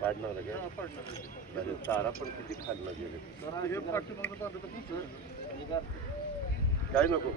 पाडणार आहे का? तारा पण किती खाल्ला गेले. काय नको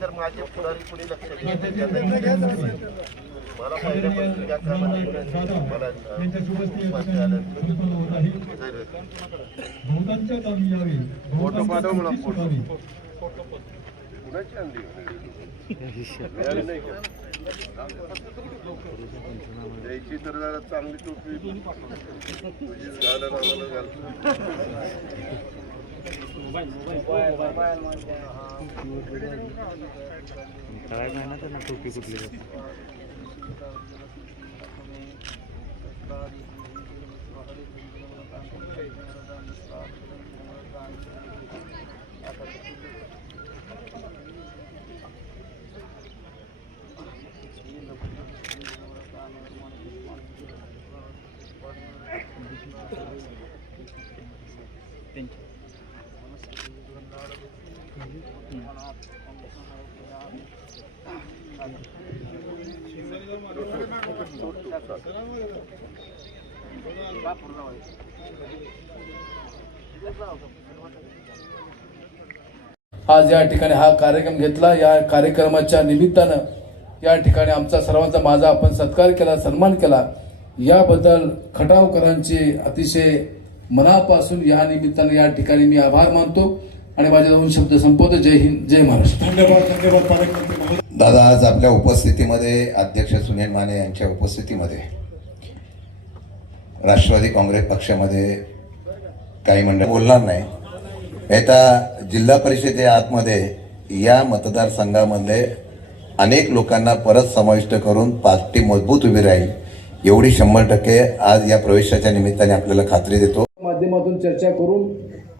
तर माझे पुढारी कुणी लक्ष मला पहिल्यापासून या कामात फोटो पाठव मला फोटो कुणाची आणली मिळाली नाही का द्यायची तर जरा चांगली टोपी तुझीच घालायला आम्हाला घालतो काय मेहनत आहे ना टोपी कुठली आज या ठिकाणी हा कार्यक्रम घेतला. या कार्यक्रमाच्या निमित्तानं या ठिकाणी आमचा सर्वांचा माझा आपण सत्कार केला, सन्मान केला. याबद्दल खटावकरांचे अतिशय मनापासून या निमित्तानं या ठिकाणी मी आभार मानतो आणि माझे 2 शब्द संपवतो. जय हिंद, जय महाराष्ट्र. धन्यवाद पालकमंत्री दादा. आज आपल्या उपस्थितीमध्ये अध्यक्ष सुनील माने यांच्या उपस्थितीमध्ये राष्ट्रवादी काँग्रेस पक्षामध्ये काही मंडळ बोलणार नाही. आता जिल्हा परिषदेच्या आतमध्ये या मतदारसंघामध्ये अनेक लोकांना परत समाविष्ट करून पार्टी मजबूत उभी राहील एवढी 100% आज या प्रवेशाच्या निमित्ताने आपल्याला खात्री देतो. माध्यमातून चर्चा करून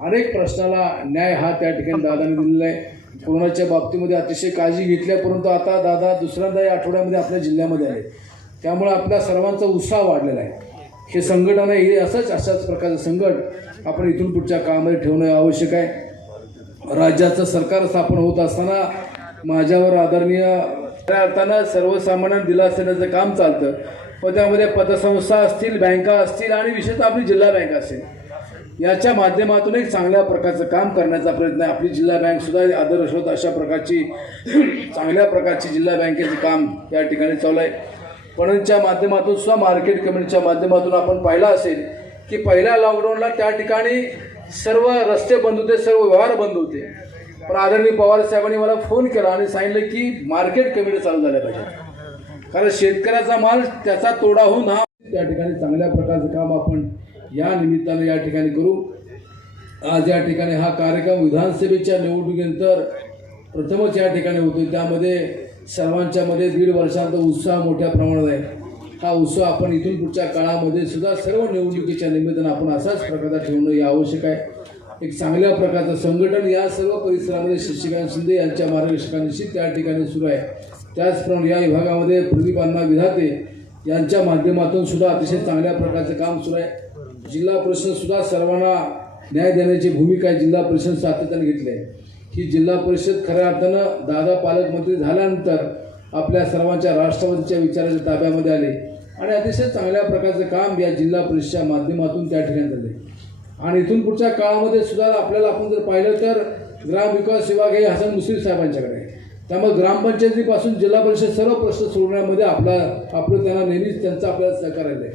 अनेक प्रश्नाला न्याय हा त्या ठिकाणी दादाने दिलेला आहे. कोरोनाच्या बाबतीमध्ये अतिशय काळजी घेतल्या, परंतु आता दादा दुसऱ्यांदा या आठवड्यामध्ये आपल्या जिल्ह्यामध्ये आले. त्यामुळे आपल्या सर्वांचा उत्साह वाढलेला आहे. हे संघटन हे अशाच प्रकारचं संघट आपण इथून पुढच्या काळामध्ये ठेवणं आवश्यक आहे. राज्याचं सरकार स्थापन होत असताना माझ्यावर आदरणीय अर्थानं सर्वसामान्यांना दिलासा देण्याचं काम चालतं. पण त्यामध्ये पतसंस्था असतील, बँका असतील आणि विशेषतः आपली जिल्हा बँक असेल, याच्या माध्यमातून एक चांगल्या प्रकारचं काम करण्याचा प्रयत्न आहे. आपली जिल्हा बँक सुद्धा आदर्श होत अशा प्रकारची चांगल्या प्रकारची जिल्हा बँकेचं काम या ठिकाणी चालू आहे. पणनच्या माध्यमातून सुद्धा मार्केट कमिटीच्या माध्यमातून आपण पाहिलं असेल की पहिल्या लॉकडाऊनला त्या ठिकाणी सर्व रस्ते बंद होते, सर्व व्यवहार बंद होते. पण आदरणीय पवार साहेबांनी मला फोन केला आणि सांगितलं की मार्केट कमिटी चालू झाल्या पाहिजे, कारण शेतकऱ्याचा माल त्याचा तोडा होऊन हा त्या ठिकाणी चांगल्या प्रकारचं काम आपण या निमित्तानं या ठिकाणी करू. आज या ठिकाणी हा कार्यक्रम विधानसभेच्या निवडणुकीनंतर प्रथमच या ठिकाणी होतो. त्यामध्ये सर्वांच्या मध्ये 1.5 वर्षांचा उत्साह मोठ्या प्रमाणात आहे. हा उत्साह आपण इथून पुढच्या काळामध्ये सुद्धा सर्व निवडणुकीच्या निमित्तानं आपण असाच प्रकारचा ठेवणं हे आवश्यक आहे. एक चांगल्या प्रकारचं संघटन या सर्व परिसरामध्ये शशिकांत शिंदे यांच्या मार्गदर्शनाखाली त्या ठिकाणी सुरू आहे. त्याचप्रमाणे या विभागामध्ये प्रदीप अण्णा विधाते यांच्या माध्यमातून सुद्धा अतिशय चांगल्या प्रकारचं काम सुरू आहे. जिल्हा परिषद सुद्धा सर्वांना न्याय देण्याची भूमिका जिल्हा परिषद सातत्याने घेतली आहे. ही जिल्हा परिषद खऱ्या अर्थानं दादा पालकमंत्री झाल्यानंतर आपल्या सर्वांच्या राष्ट्रवादीच्या विचाराच्या ताब्यामध्ये आले आणि अतिशय चांगल्या प्रकारचं काम या जिल्हा परिषदेच्या माध्यमातून त्या ठिकाणी झाले. आणि इथून पुढच्या काळामध्ये सुद्धा आपल्याला आपण जर पाहिलं तर ग्रामविकास विभाग हे हसन मुश्रीफ साहेबांच्याकडे आहे. त्यामुळे ग्रामपंचायतीपासून जिल्हा परिषद सर्व प्रश्न सोडवण्यामध्ये आपलं त्यांना नेहमीच त्यांचं आपल्याला सहकार्य आहे.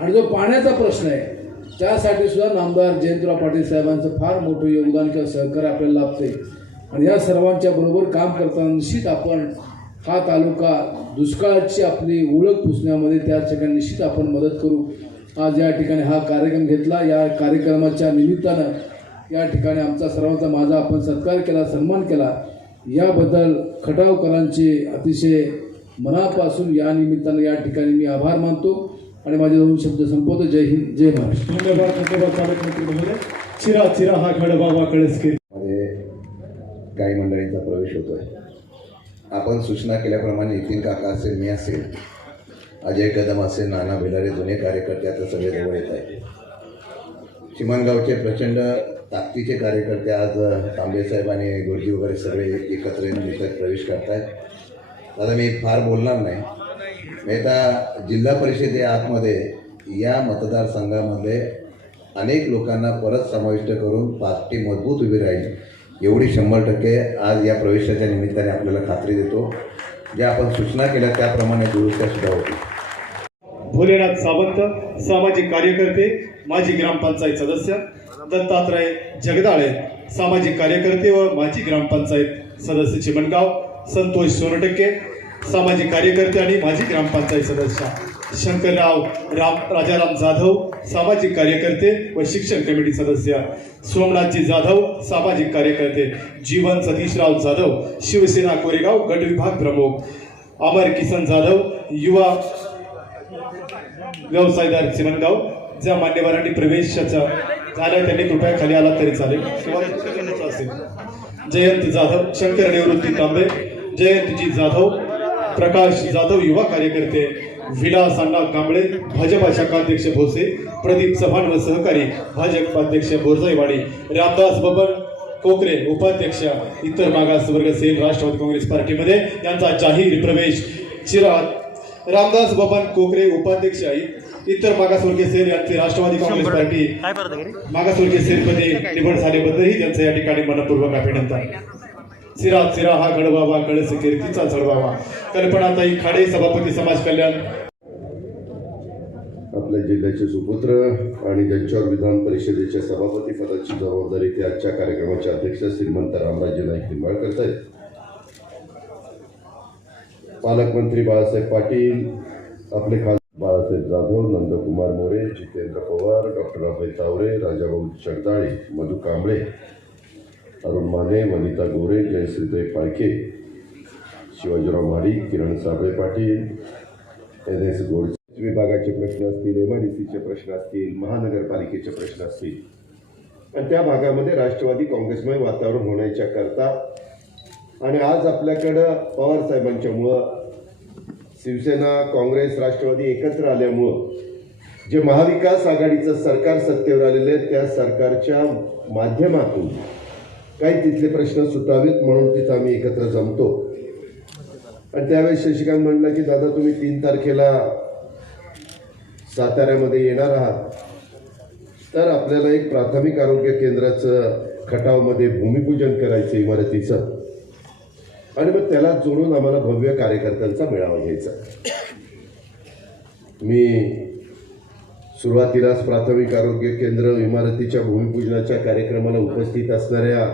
आणि जो पाण्याचा प्रश्न आहे त्यासाठी सुद्धा नामदार जयंतराव पाटील साहेबांचं फार मोठं योगदान किंवा सहकार्य आपल्याला लाभते. आणि या सर्वांच्या बरोबर काम करताना निश्चित आपण हा तालुका दुष्काळाची आपली ओळख पुसण्यामध्ये त्या ठिकाणी निश्चित आपण मदत करू. आज या ठिकाणी हा कार्यक्रम घेतला. या कार्यक्रमाच्या निमित्तानं या ठिकाणी आमचा सर्वांचा माझा आपण सत्कार केला, सन्मान केला. याबद्दल खटावकरांचे अतिशय मनापासून या निमित्तानं या ठिकाणी मी आभार मानतो आणि माझे दोन शब्द संपवतो. जय हिंद, जय महाराष्ट्र. धन्यवाद पालकमंत्री महोदय. चिरा चिरा हा खडबाबा कळसकर मध्ये काही मंडळींचा प्रवेश होतोय. आपण सूचना केल्याप्रमाणे नितीन काका असेल, मी असेल, अजय कदम असेल, नाना भिलारे, जुने कार्यकर्ते आता सगळे जवळ येत आहेत. चिमणगावचे प्रचंड ताकदीचे कार्यकर्ते आज तांबेसाहेब आणि गुरुजी वगैरे सगळे एकत्र येऊन इथं प्रवेश करतायत. आता मी फार बोलणार नाही. मी आता जिल्हा परिषदे आतमध्ये या मतदारसंघामध्ये अनेक लोकांना परत समाविष्ट करून पार्टी मजबूत उभी राहील एवढी 100% आज या प्रवेशाच्या निमित्ताने आपल्याला खात्री देतो. ज्या आपण सूचना केल्या त्याप्रमाणे दुरुस्त्या सुद्धा होतील. भोलेनाथ सावंत, सामाजिक कार्यकर्ते, माजी ग्रामपंचायत सदस्य. दत्तात्रय जगदाळे, सामाजिक कार्यकर्ते व माजी ग्रामपंचायत सदस्य चिमणगाव. संतोष सोनटक्के, सामाजिक कार्यकर्ते आणि माजी ग्रामपंचायत सदस्य. शंकरराव राजाराम जाधव, सामाजिक कार्यकर्ते व शिक्षण कमिटी सदस्य. सोमनाथजी जाधव, सामाजिक कार्यकर्ते. जीवन सतीशराव जाधव, शिवसेना कोरेगाव गट विभाग प्रमुख. अमर किसन जाधव, युवा व्यवसायदार चिमणगाव. ज्या मान्यवरांनी प्रवेशाचा झाला त्यांनी कृपया खाली आला तरी चालेल किंवा असेल. जयंत जाधव, शंकर निवृत्ती तांबे, जयंतजी जाधव, प्रकाश जाधव, युवा कार्यकर्ते. विलास अण्णा कांबळे, भाजपा शाखाध्यक्ष भोसे. प्रदीप चव्हाण व सहकारी, भाजप अध्यक्ष बोरजाईवाडी. रामदास बबन कोकरे, उपाध्यक्ष, इतर मागासवर्ग सेल, राष्ट्रवादी काँग्रेस पार्टीमध्ये यांचा जाहीर प्रवेश. चिराग रामदास बबन कोकरे, उपाध्यक्ष, इतर मागासवर्गीय सेल यांचे राष्ट्रवादी काँग्रेस पार्टी मागासवर्गीय सेलमध्ये निवड झाल्याबद्दलही त्यांचं या ठिकाणी मनपूर्वक अभिनंदन. सिरा सिरा हा गडबाबा कळस कीर्तीचा चढबाबा. कल्पनाताई खाडे, सभापती समाज कल्याण. आपल्या जिल्ह्याचे सुपुत्र आणि ज्यांच्यावर विधान परिषदेच्या सभापती पदाची जबाबदारी ते आजच्या कार्यक्रमाचे अध्यक्ष श्रीमंत रामराजे नाईक निंबाळकर साहेब, पालकमंत्री बाळासाहेब पाटील, आपले खासदार बाळासाहेब जाधव, नंदकुमार मोरे, जितेंद्र पवार, डॉक्टर अभय तावरे, राजाभाऊ जगदाळे, मधु कांबळे, अरुण माने, वनिता गोरे, जयश्रीताई पाळके, शिवाजीराव माडी, किरण साबळे पाटील, NS गोड विभागाचे प्रश्न असतील, MIDCचे प्रश्न असतील, महानगरपालिकेचे प्रश्न असतील आणि त्या भागामध्ये राष्ट्रवादी काँग्रेसमय वातावरण होण्याच्या करता आणि आज आपल्याकडं पवार साहेबांच्यामुळं शिवसेना, काँग्रेस, राष्ट्रवादी एकत्र आल्यामुळं जे महाविकास आघाडीचं सरकार सत्तेवर आलेले आहे त्या सरकारच्या माध्यमातून काही तिथले प्रश्न सुटावेत म्हणून तिथं आम्ही एकत्र जमतो. आणि त्यावेळेस शशिकांत म्हणलं की दादा तुम्ही 3 तारखेला साताऱ्यामध्ये येणार आहात तर आपल्याला एक प्राथमिक आरोग्य केंद्राचं खटावमध्ये भूमिपूजन करायचं इमारतीचं आणि मग त्याला जोडून आम्हाला भव्य कार्यकर्त्यांचा मेळावा घ्यायचा. मी सुरुवातीलाच प्राथमिक आरोग्य केंद्र इमारतीच्या भूमिपूजनाच्या कार्यक्रमाला उपस्थित असणाऱ्या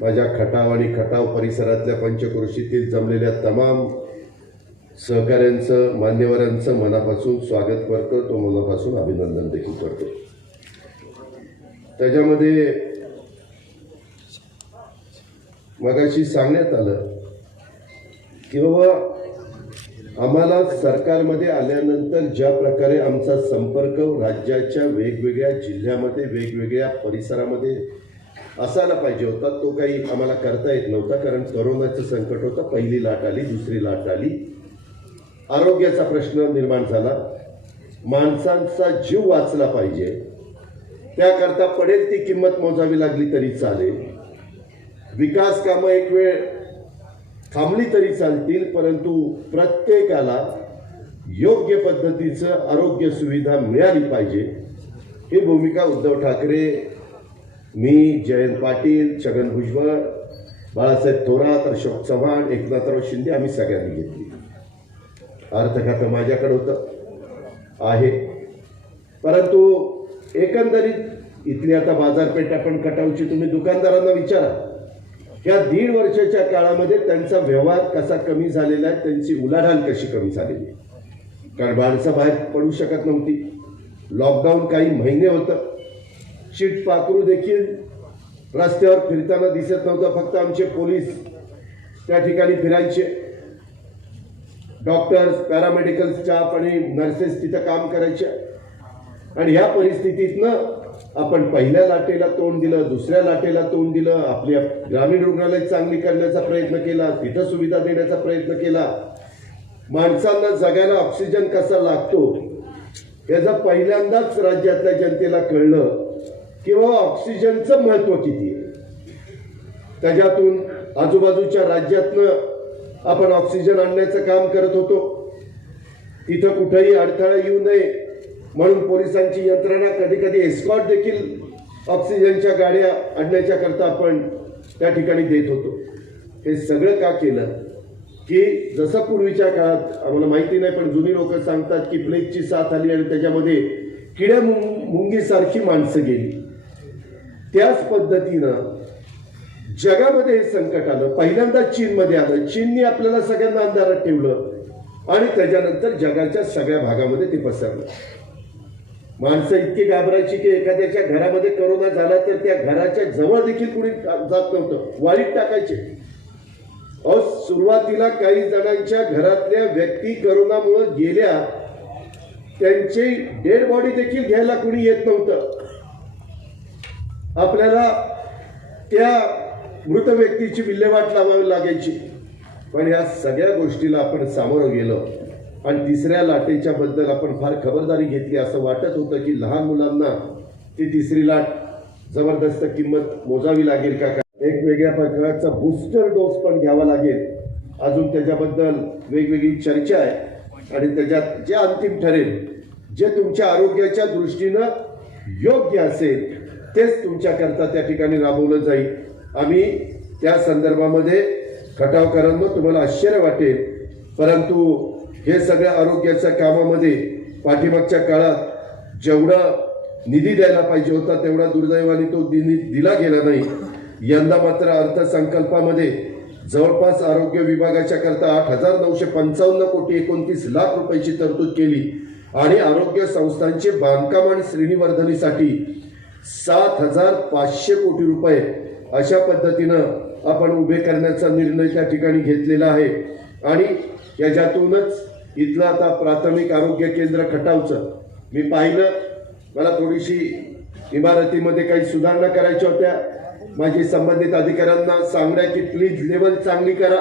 माझ्या खटाव आणि खटाव परिसरातल्या पंचक्रोशीतील जमलेल्या तमाम सहकाऱ्यांचं, मान्यवरांचं मनापासून स्वागत करतो, तो मनापासून अभिनंदन देखील करतो. त्याच्यामध्ये मगाशी सांगण्यात आलं की बाबा आम्हाला सरकारमध्ये आल्यानंतर ज्या प्रकारे आमचा संपर्क राज्याच्या वेगवेगळ्या जिल्ह्यामध्ये, वेगवेगळ्या परिसरामध्ये असायला पाहिजे होता तो काही आम्हाला करता येत नव्हता. कारण करोनाचं संकट होतं, पहिली लाट आली, दुसरी लाट आली, आरोग्याचा प्रश्न निर्माण झाला, माणसांचा जीव वाचला पाहिजे त्याकरता पडेल ती किंमत मोजावी लागली तरी चालेल. विकास कामं एक वेळ थांबली तरी चालतील परंतु प्रत्येकाला योग्य पद्धतीचं आरोग्य सुविधा मिळाली पाहिजे ही भूमिका उद्धव ठाकरे, मी, जयंत पाटील, छगन भुजबळ, बाळासाहेब थोरात, अशोक चव्हाण, एकनाथराव शिंदे आम्ही सगळ्यांनी घेतली. अर्थ खातं माझ्याकडे होतं आहे, परंतु एकंदरीत इथली आता बाजारपेठ आपण खटावची तुम्ही दुकानदारांना विचारा, या 1.5 वर्षाच्या काळामध्ये त्यांचा व्यवहार कसा कमी झालेला आहे, त्यांची उलाढाल कशी कमी झालेली आहे. कारण माणसं बाहेर पडू शकत नव्हती, लॉकडाऊन काही महिने होतं, शीट पाखरू देखील रस्त्यावर फिरताना दिसत नव्हतं, फक्त आमचे पोलीस त्या ठिकाणी फिरायचे, डॉक्टर्स, पॅरामेडिकल स्टाफ आणि नर्सेस तिथं काम करायच्या. आणि ह्या परिस्थितीतनं आपण पहिल्या लाटेला तोंड दिलं, दुसऱ्या लाटेला तोंड दिलं, आपल्या ग्रामीण रुग्णालय चांगली करण्याचा प्रयत्न केला, तिथं सुविधा देण्याचा प्रयत्न केला. माणसांना जगायला ऑक्सिजन कसा लागतो याचं पहिल्यांदाच राज्यातल्या जनतेला कळलं किंवा ऑक्सिजनचं महत्व किती आहे. त्याच्यातून आजूबाजूच्या राज्यातनं आपण ऑक्सिजन आणण्याचं काम करत होतो. तिथं कुठेही अडथळा येऊ नये म्हणून पोलिसांची यंत्रणा, कधी कधी एस्कॉर्ट देखील ऑक्सिजनच्या गाड्या आणण्याच्या करता आपण त्या ठिकाणी देत होतो. हे सगळं का केलं की जसं पूर्वीच्या काळात आम्हाला माहिती नाही, पण जुनी लोक सांगतात की प्लेगची साथ आली आणि त्याच्यामध्ये किड्या मुंगीसारखी माणसं गेली. त्याच पद्धतीनं जगामध्ये हे संकट आलं. पहिल्यांदा चीनमध्ये आलं, चीनने आपल्याला सगळ्यांना अंधारात ठेवलं आणि त्याच्यानंतर जगाच्या सगळ्या भागामध्ये ते पसरलं. माणसं इतकी घाबरायची की एखाद्याच्या घरामध्ये करोना झाला तर त्या घराच्या जवळ देखील कुणी जात नव्हतं, वाळीत टाकायचे. सुरुवातीला काही जणांच्या घरातल्या व्यक्ती करोनामुळे गेल्या, त्यांची डेड बॉडी देखील घ्यायला कुणी येत नव्हतं. आपल्याला त्या मृत व्यक्तीची विल्हेवाट लावावी लागायची. पण या सगळ्या गोष्टीला आपण सामोरं गेलो आणि तिसऱ्या लाटेच्या बद्दल आपण फार खबरदारी घेतली. असं वाटत होतं की लहान मुलांना ती तिसरी लाट जबरदस्त किंमत मोजावी लागेल का, एक वेगळ्या प्रकारचा बूस्टर डोस पण घ्यावा लागेल. अजून त्याच्याबद्दल वेगवेगळी चर्चा आहे आणि त्याच्यात जे अंतिम ठरेल, जे तुमच्या आरोग्याच्या दृष्टीनं योग्य असेल तेच तुमच्याकरता त्या ठिकाणी राबवलं जाईल. आम्ही त्या संदर्भामध्ये खटावकरांना तुम्हाला आश्चर्य वाटेल, परंतु हे सगळ्या आरोग्याच्या कामामध्ये पाठीमागच्या काळात जेवढा निधी द्यायला पाहिजे होता तेवढा दुर्दैवाने तो निधी दिला गेला नाही. यंदा मात्र अर्थसंकल्पामध्ये जवळपास आरोग्य विभागाच्या करता 8,955 कोटी 29 लाख रुपयाची तरतूद केली आणि आरोग्य संस्थांचे बांधकाम आणि श्रेणीवर्धनीसाठी 7,500 कोटी रुपये अशा पद्धतीनं आपण उभे करण्याचा निर्णय त्या ठिकाणी घेतलेला आहे. आणि याच्यातूनच इथलं आता प्राथमिक आरोग्य केंद्र खटावचं मी पाहिलं, मला थोडीशी इमारतीमध्ये काही सुधारणा करायच्या होत्या. माझी संबंधित अधिकाऱ्यांना सांगण्या की प्लीज लेवल चांगली करा.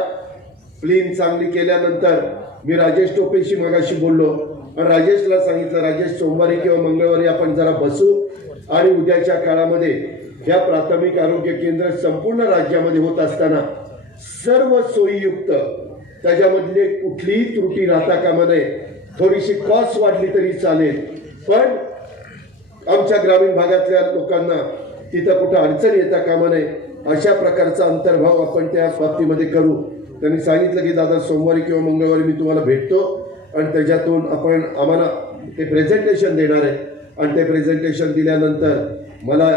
प्लीन चांगली केल्यानंतर मी राजेश टोपेशी मगाशी बोललो आणि राजेशला सांगितलं, राजेश सोमवारी किंवा मंगळवारी आपण जरा बसू आणि उद्याच्या काळामध्ये ह्या प्राथमिक आरोग्य केंद्र संपूर्ण राज्यामध्ये होत असताना सर्व सोयीयुक्त, त्याच्यामधली कुठलीही त्रुटी राहता कामा नये. थोडीशी कॉस्ट वाढली तरी चालेल, पण आमच्या ग्रामीण भागातल्या लोकांना तिथं कुठं अडचण येता कामा नये अशा प्रकारचा अंतर्भाव आपण त्या बाबतीमध्ये करू. त्यांनी सांगितलं की दादा सोमवारी किंवा मंगळवारी मी तुम्हाला भेटतो आणि त्याच्यातून आपण आम्हाला ते प्रेझेंटेशन देणार आहे आणि ते प्रेझेंटेशन दिल्यानंतर मला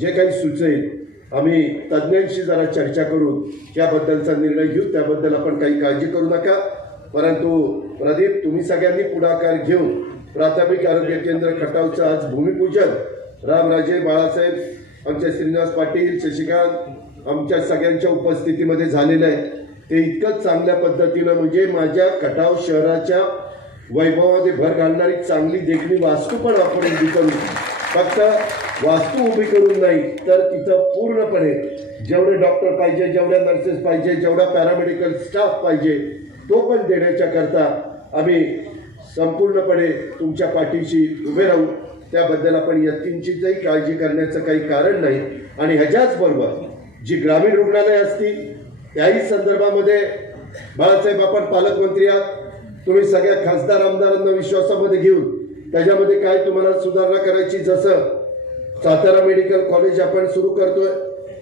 जे काही सुचेल आम्ही तज्ज्ञांशी जरा चर्चा करून त्याबद्दलचा निर्णय घेऊ. त्याबद्दल आपण काही काळजी करू नका. परंतु प्रदीप, तुम्ही सगळ्यांनी पुढाकार घेऊन प्राथमिक आरोग्य केंद्र खटावचं आज भूमिपूजन रामराजे, बाळासाहेब, आमच्या श्रीनिवास पाटील, शशिकांत आमच्या सगळ्यांच्या उपस्थितीमध्ये झालेलं आहे. ते इतकं चांगल्या पद्धतीनं, म्हणजे माझ्या खटाव शहराच्या वैभवामध्ये भर घालणारी चांगली देखणी वास्तू पण आपण उभी करू. फक्त वास्तू उभी करून नाही तर तिथं पूर्णपणे जेवढे डॉक्टर पाहिजे, जेवढ्या नर्सेस पाहिजे, जेवढा पॅरामेडिकल स्टाफ पाहिजे तो पण देण्याच्या करता आम्ही संपूर्णपणे तुमच्या पाठीशी उभे राहू. त्याबद्दल आपण यत्किंचितही काळजी करण्याचं काही कारण नाही. आणि ह्याच्याचबरोबर जी ग्रामीण रुग्णालय असतील त्याही संदर्भामध्ये बाळासाहेब आपण पालकमंत्री आहात, तुम्ही सगळ्या खासदार आमदारांना विश्वासामध्ये घेऊन त्याच्यामध्ये काय तुम्हाला सुधारणा करायची, जसं सातारा मेडिकल कॉलेज आपण सुरू करतोय.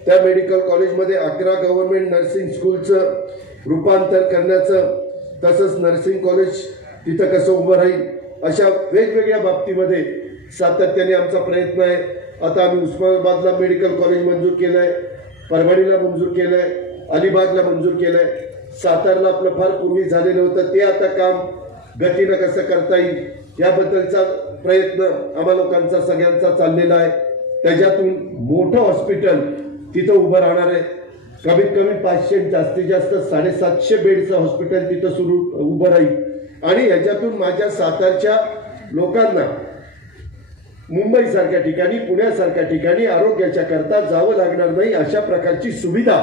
त्या मेडिकल कॉलेजमध्ये 11 गव्हर्नमेंट नर्सिंग स्कूलचं रूपांतर करण्याचं, तसंच नर्सिंग कॉलेज तिथं कसं उभं राहील, अशा वेगवेगळ्या बाबतीमध्ये सातत्याने आमचा प्रयत्न आहे. आता आम्ही उस्मानाबादला मेडिकल कॉलेज मंजूर केलं आहे, परभणीला मंजूर केलं आहे, अलिबागला मंजूर केलं आहे. सातारला आपलं फार पूर्वी झालेलं होतं, ते आता काम गतीनं कसं करता येईल याबद्दलचा प्रयत्न आम्हा लोकांचा सगळ्यांचा चाललेला आहे. त्याच्यातून मोठं हॉस्पिटल तिथं उभं राहणार आहे. कमीत कमी 500, जास्तीत जास्त 750 बेडचं हॉस्पिटल तिथं उभं राहील. आणि याच्यातून माझ्या सातारच्या लोकांना मुंबईसारख्या ठिकाणी, पुण्यासारख्या ठिकाणी आरोग्याच्या करता जावं लागणार नाही, अशा प्रकारची सुविधा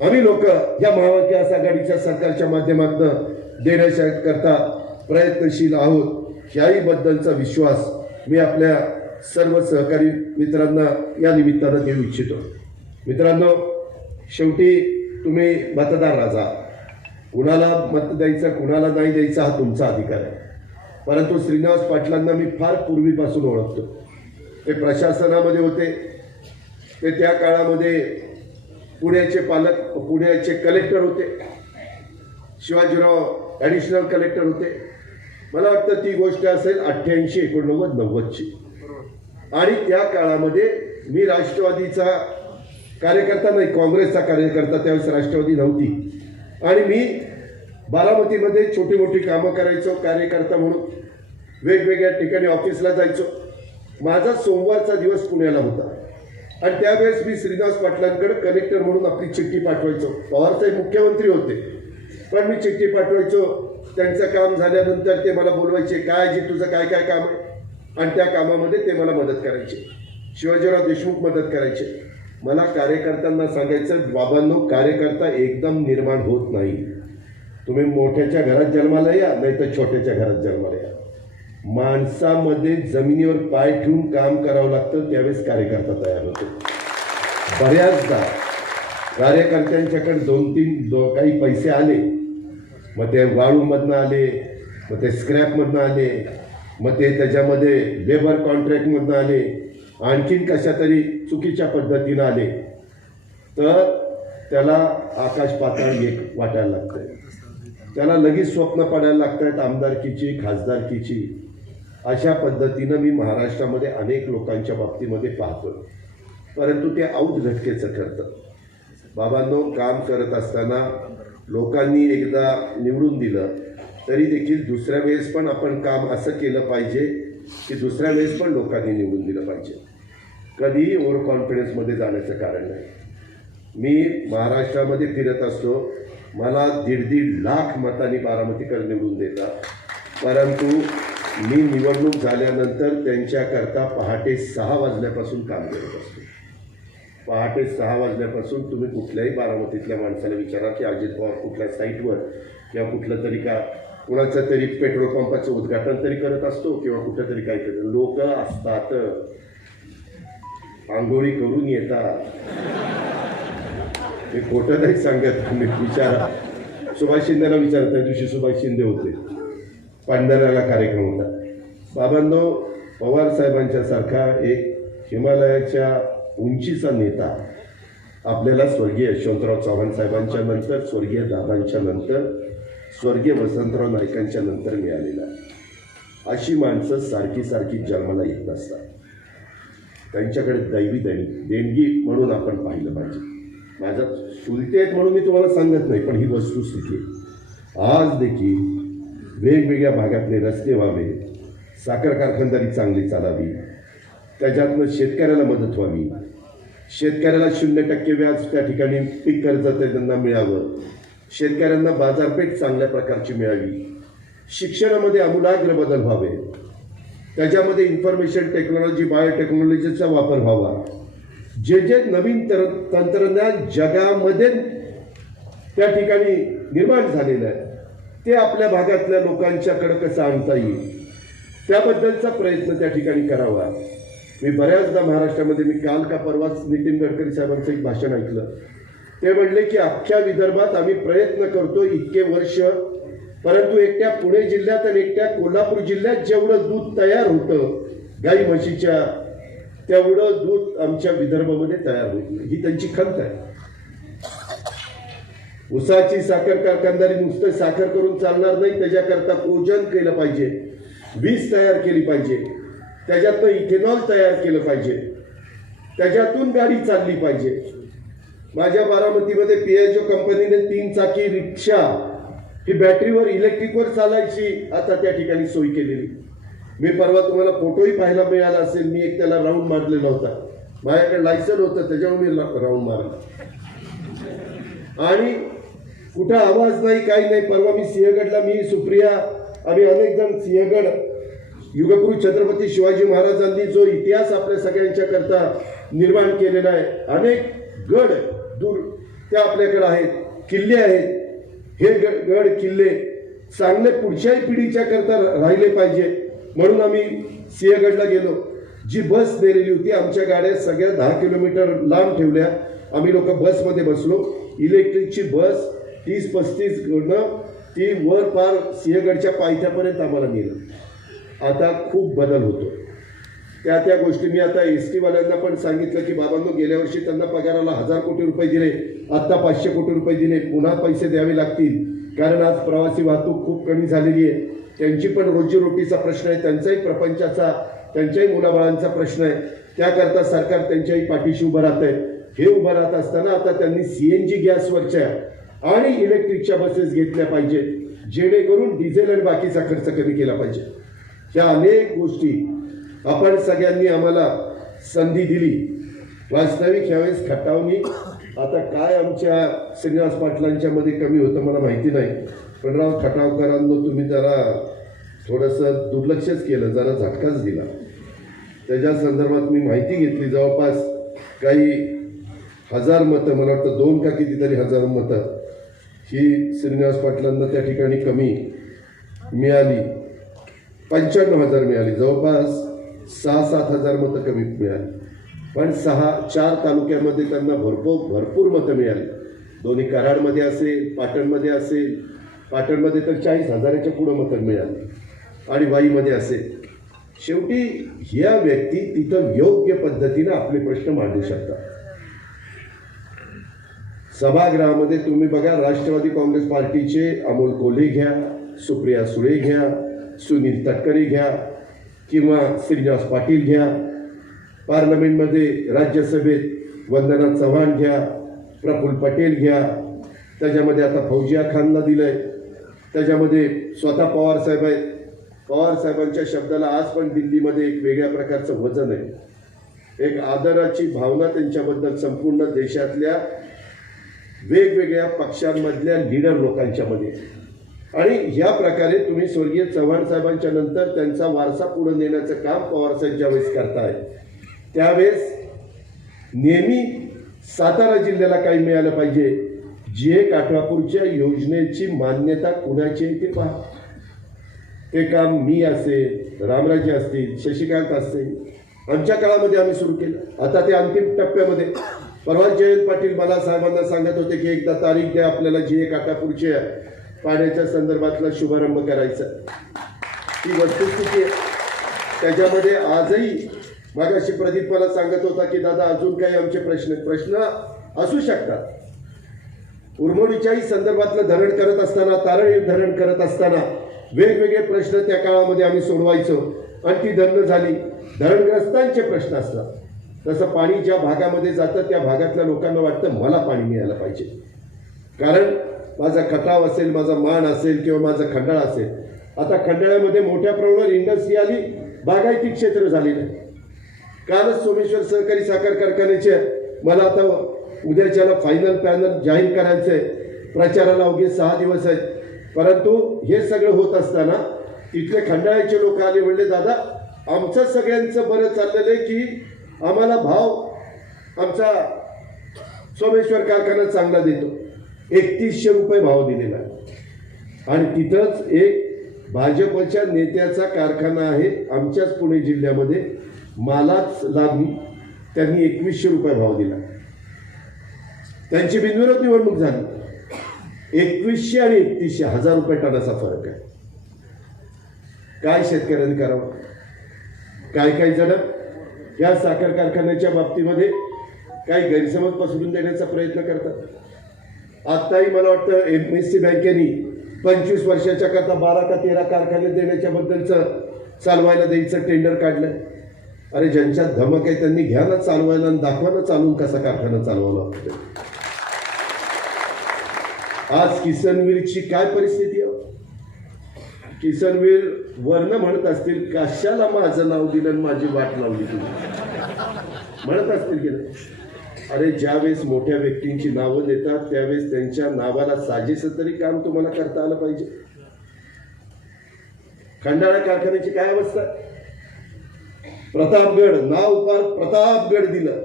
आम्ही लोक या महाविकास आघाडीच्या सरकारच्या माध्यमातून देण्याकरता प्रयत्नशील आहोत. याही बद्दलचा विश्वास मी आपल्या सर्व सहकारी मित्रांना या निमित्तानं देऊ इच्छितो. मित्रांनो, शेवटी तुम्ही मतदार राजा, कुणाला मत द्यायचं कुणाला नाही द्यायचा हा तुमचा अधिकार आहे. परंतु श्रीनिवास पाटलांना मी फार पूर्वीपासून ओळखतो. ते प्रशासनामध्ये होते, ते त्या काळामध्ये पुण्याचे पुण्याचे कलेक्टर होते, शिवाजीराव ॲडिशनल कलेक्टर होते. मला वाटतं ती गोष्ट असेल 88, 89, 90ची. आणि त्या काळामध्ये मी राष्ट्रवादीचा कार्यकर्ता नाही, काँग्रेसचा कार्यकर्ता, त्यावेळेस राष्ट्रवादी नव्हती. आणि मी बारामतीमध्ये छोटी मोठी कामं करायचो, कार्यकर्ता म्हणून वेगवेगळ्या ठिकाणी ऑफिसला जायचो. माझा सोमवारचा दिवस पुण्याला होता आणि त्यावेळेस मी श्रीनिवास पाटलांकडे कलेक्टर म्हणून आपली चिठ्ठी पाठवायचो. पवारसाहेब मुख्यमंत्री होते, पण मी चिठ्ठी पाठवायचो. त्यांचं काम झाल्यानंतर ते मला बोलवायचे, काय जी तुझं काय काय काम आहे, आणि त्या कामामध्ये ते मला मदत करायचे. शिवाजीराव देशमुख मदत करायचे. मला कार्यकर्त्यांना सांगायचं, बाबांनो, कार्यकर्ता एकदम निर्माण होत नाही. तुम्ही मोठ्याच्या घरात जन्माला या, नाही तर छोट्याच्या घरात जन्माला या. माणसामध्ये जमिनीवर पाय ठेवून काम करावं लागतं, त्यावेळेस कार्यकर्ता तयार होतो. बऱ्याचदा कार्यकर्त्यांच्याकडे 2-3 काही पैसे आले, मग ते वाळूमधनं आले, मग ते स्क्रॅपमधनं आले, मग ते त्याच्यामध्ये लेबर कॉन्ट्रॅक्टमधनं आले, आणखीन कशा तरी चुकीच्या पद्धतीनं आले, तर त्याला आकाश पाताळ एक वाटायला लागतंय. त्याला लगेच स्वप्न पडायला लागत आहेत आमदारकीची, खासदारकीची. अशा पद्धतीनं मी महाराष्ट्रामध्ये अनेक लोकांच्या बाबतीमध्ये पाहतो, परंतु ते औत झटकेचं करतं. बाबांनो, काम करत असताना लोकांनी एकदा निवडून दिलं तरी देखील दुसऱ्या वेळेस पण आपण काम असं केलं पाहिजे की दुसऱ्या वेळेस पण लोकांनी निवडून दिलं पाहिजे. कधीही ओव्हर कॉन्फिडन्समध्ये जाण्याचं कारण नाही. मी महाराष्ट्रामध्ये फिरत असतो, मला 1.5 लाख मतांनी बारामतीकर निवडून देतात, परंतु मी निवडणूक झाल्यानंतर त्यांच्याकरता पहाटे 6 वाजल्यापासून काम करत असतो. पहाटे 6 वाजल्यापासून तुम्ही कुठल्याही बारामतीतल्या माणसाला विचारा की अजित पवार कुठल्या साईटवर किंवा कुठलं तरी कुणाचं तरी पेट्रोल पंपाचं उद्घाटन तरी करत असतो किंवा कुठं तरी काय करत. लोक असतात, आंघोळी करून येतात. मी खोटं नाही सांगत, तुम्ही विचारा. सुभाष शिंदेला विचारा, त्या दिवशी सुभाष शिंदे होते, पांढऱ्याला कार्यक्रम होता. बाबांनो, पवार साहेबांच्या सारखा एक हिमालयाच्या उंचीचा नेता आपल्याला स्वर्गीय यशवंतराव चव्हाण साहेबांच्या नंतर, स्वर्गीय दादांच्या नंतर, स्वर्गीय वसंतराव नाईकांच्या नंतर मिळालेला. अशी माणसं सारखी सारखी जन्माला येत नसतात. त्यांच्याकडे दैवी देणगी म्हणून आपण पाहिलं पाहिजे. माझ्या चुलते आहेत म्हणून मी तुम्हाला सांगत नाही, पण ही वस्तुस्थिती आज देखील वेगवेगळ्या भागातले रस्ते व्हावे, साखर कारखानदारी चांगली चालावी, त्याच्यातनं शेतकऱ्याला मदत व्हावी, शेतकऱ्याला 0% व्याज त्या ठिकाणी पीक कर्ज त्यांना मिळावं, शेतकऱ्यांना बाजारपेठ चांगल्या प्रकारची मिळावी, शिक्षणामध्ये आमूलाग्र बदल व्हावे, त्याच्यामध्ये इन्फॉर्मेशन टेक्नॉलॉजी, बायोटेक्नॉलॉजीचा वापर व्हावा. जे जे नवीन तंत्रज्ञान जगामध्ये त्या ठिकाणी निर्माण झालेलं आहे ते आपल्या भागातल्या लोकांच्याकडे कसं आणता येईल, त्याबद्दलचा प्रयत्न त्या ठिकाणी करावा. मी बऱ्याचदा महाराष्ट्रामध्ये, मी काल का परवाच नितीन गडकरी साहेबांचं एक भाषण ऐकलं. ते म्हणले की अख्ख्या विदर्भात आम्ही प्रयत्न करतो इतके वर्ष, परंतु एकट्या पुणे जिल्ह्यात आणि एकट्या कोल्हापूर जिल्ह्यात जेवढं दूध तयार होतं गाई म्हशीच्या, तेवढं दूध आमच्या विदर्भामध्ये तयार होईल, ही त्यांची खंत आहे. ऊसाची साखर कारखानदारी नुसतं साखर करून चालणार नाही, त्याच्याकरता कोजन केलं पाहिजे, वीज तयार केली पाहिजे, त्याच्यातनं इथेनॉल तयार केलं पाहिजे, त्याच्यातून गाडी चालली पाहिजे. माझ्या बारामतीमध्ये पियाजो कंपनीने 3 चाकी रिक्षा ही बॅटरीवर इलेक्ट्रिकवर चालायची आता त्या ठिकाणी सोय केलेली. मी परवा तुम्हाला फोटोही पाहायला मिळाला असेल, मी एक त्याला राऊंड मारलेला होता, माझ्याकडे लायसन होतं त्याच्यामुळे मी राऊंड मारला. आणि कुठं आवाज नाही, काही नाही. परवा मी सिंहगडला, मी सुप्रिया, आम्ही अनेक जण सिंहगड, युगपुरुष छत्रपती शिवाजी महाराजांनी जो इतिहास आपल्या सगळ्यांच्या करता निर्माण केलेला आहे, अनेक गड दूर ते आपल्याकडे आहेत, किल्ले आहेत. हे गड किल्ले चांगले पुढच्याही पिढीच्या करता राहिले पाहिजे म्हणून आम्ही सिंहगडला गेलो. जी बस नेलेली होती, आमच्या गाड्या सगळ्या 10 किलोमीटर लांब ठेवल्या. आम्ही लोक बसमध्ये बसलो. इलेक्ट्रिकची बस 30-35 गणं ती वर पार सिंहगडच्या पायथ्यापर्यंत आम्हाला नेलं. आता खूप बदल होतो. त्या गोष्टी मी आता एस टीवाल्यांना पण सांगितलं की बाबांनो, गेल्या वर्षी त्यांना पगाराला 1000 कोटी रुपये दिले, आत्ता 500 कोटी रुपये दिले, पुन्हा पैसे द्यावे लागतील. कारण आज प्रवासी वाहतूक खूप कमी झालेली आहे. त्यांची पण रोजीरोटीचा प्रश्न आहे, त्यांचाही प्रपंचाचा, त्यांच्याही मुलाबाळांचा प्रश्न आहे. त्याकरता सरकार त्यांच्याही पाठीशी उभं राहत आहे. हे उभं राहत असताना आता त्यांनी CNG गॅसवरच्या आणि इलेक्ट्रिकच्या बसेस घेतल्या पाहिजे, जेणेकरून डिझेल आणि बाकीचा खर्च कमी केला पाहिजे. ह्या अनेक गोष्टी आपण सगळ्यांनी आम्हाला संधी दिली. वास्तविक ह्यावेळेस खटावणी आता काय आमच्या श्रीनिवास पाटलांच्या मध्ये कमी होतं मला माहिती नाही, पण राव खटावकरांनो, तुम्ही जरा थोडंसं दुर्लक्षच केलं, जरा झटकाच दिला. त्याच्या संदर्भात मी माहिती घेतली. जवळपास काही 1000 मतं, मला वाटतं 2 का कितीतरी 1000 मतं ही श्रीनिवास पाटलांना त्या ठिकाणी कमी मिळाली. 95,000 मिळाली, जवळपास 6-7 हजार मतं कमी मिळाली. पण 4 तालुक्यामध्ये त्यांना भरपूर मतं मिळाली. दोन्ही कराडमध्ये असेल, पाटणमध्ये असेल, पाटणमध्ये तर 40,000च्या पुढं मतं मिळाली, आणि वाईमध्ये असेल. शेवटी ह्या व्यक्ती तिथं योग्य पद्धतीनं आपले प्रश्न मांडू शकतात. सभागृहामध्ये तुम्ही बघा, राष्ट्रवादी काँग्रेस पार्टीचे अमोल कोल्हे घ्या, सुप्रिया सुळे घ्या, सुनील तटकरे घ्या किंवा श्रीनिवास पाटील घ्या, पार्लमेंटमध्ये राज्यसभेत वंदना चव्हाण घ्या, प्रफुल्ल पटेल घ्या, त्याच्यामध्ये आता फौजिया खानला दिलंय, त्याच्यामध्ये स्वतः पवार साहेब आहेत. पवार साहेबांच्या शब्दाला आज पण दिल्लीमध्ये एक वेगळ्या प्रकारचं वजन आहे, एक आदराची भावना त्यांच्याबद्दल संपूर्ण देशातल्या वेगवेगळ्या पक्षांमधल्या लीडर लोकांच्या मध्ये. आणि ह्या प्रकारे तुम्ही स्वर्गीय चव्हाण साहेबांच्या नंतर त्यांचा वारसा पुढे नेण्याचं काम पवारसाहेब ज्यावेळेस करताय, त्यावेळेस नेहमी सातारा जिल्ह्याला काही मिळालं पाहिजे. GA-काठवापूरच्या योजनेची मान्यता कुणाची आहे ते पहा. ते काम मी असेल, रामराजे असतील, शशिकांत असतील, आमच्या काळामध्ये आम्ही सुरू केलं. आता ते अंतिम टप्प्यामध्ये. परवा जयंत पाटील मला साहेबांना सांगत होते की एकदा तारीख द्या आपल्याला GA-काठवापूरच्या पाण्याच्या संदर्भातला शुभारंभ करायचा. ती वस्तुस्थिती आहे. त्याच्यामध्ये आजही मागाशी प्रदीप मला सांगत होता की दादा अजून काही आमचे प्रश्न असू शकतात. उरमोडीच्याही संदर्भातलं धरण करत असताना, तारळी धरण करत असताना वेगवेगळे प्रश्न त्या काळामध्ये आम्ही सोडवायचो आणि ती धरणं झाली. धरणग्रस्तांचे प्रश्न असतात. तसं पाणी ज्या भागामध्ये जातं त्या भागातल्या लोकांना वाटतं मला पाणी मिळालं पाहिजे, कारण माझा खटाव असेल, माझा मान असेल किंवा माझा खंडाळा असेल. आता खंडाळ्यामध्ये मोठ्या प्रमाणावर इंडस्ट्री आली, बागायती क्षेत्र झालेलं आहे. कालच सोमेश्वर सहकारी साखर कारखान्याचे मला आता उद्याच्याला फायनल पॅनल जाहीर करायचं आहे. प्रचाराला अवघे 6 दिवस आहेत. परंतु हे सगळं होत असताना तिथले खंडाळ्याचे लोक आले, म्हणले दादा आमचं सगळ्यांचं बरं चाललेलं आहे की आम्हाला भाव आमचा सोमेश्वर कारखाना चांगला देतो. 3100 रुपये भाव दिलेला आहे. आणि तिथंच एक भाजपच्या नेत्याचा कारखाना आहे आमच्याच पुणे जिल्ह्यामध्ये, मालाच लागली, त्यांनी 2100 रुपये भाव दिला. त्यांची बिनविरोध निवडणूक झाली. 2100 आणि 3100 1000 रुपये टनाचा फरक आहे. काय शेतकऱ्यांनी करावं? काही जण या साखर कारखान्याच्या बाबतीमध्ये काही गैरसमज पसरून देण्याचा प्रयत्न करतात। आताही मला वाटतं MSC बँकेने 25 वर्षाच्या करता 12 का 13 कारखाने देण्याच्या बद्दलचं चालवायला द्यायचं टेंडर काढलं। अरे ज्यांच्यात धमक आहे त्यांनी घ्या ना चालवायला आणि दाखवा ना चालवून कसा कारखाना चालवायला लागतो। आज किसनवीरची काय परिस्थिती आहे? किसनवीर वर्ण म्हणत असतील कशाला माझं नाव दिलं आणि माझी वाट लावली तुम्ही म्हणत असतील की नाही? अरे ज्यावेळेस मोठ्या व्यक्तींची नावं देतात त्यावेळेस त्यांच्या नावाला साजेसं तरी काम तुम्हाला करता आलं पाहिजे। खंडाळा कारखान्याची काय अवस्था? प्रतापगड नाव पार प्रतापगड दिलं,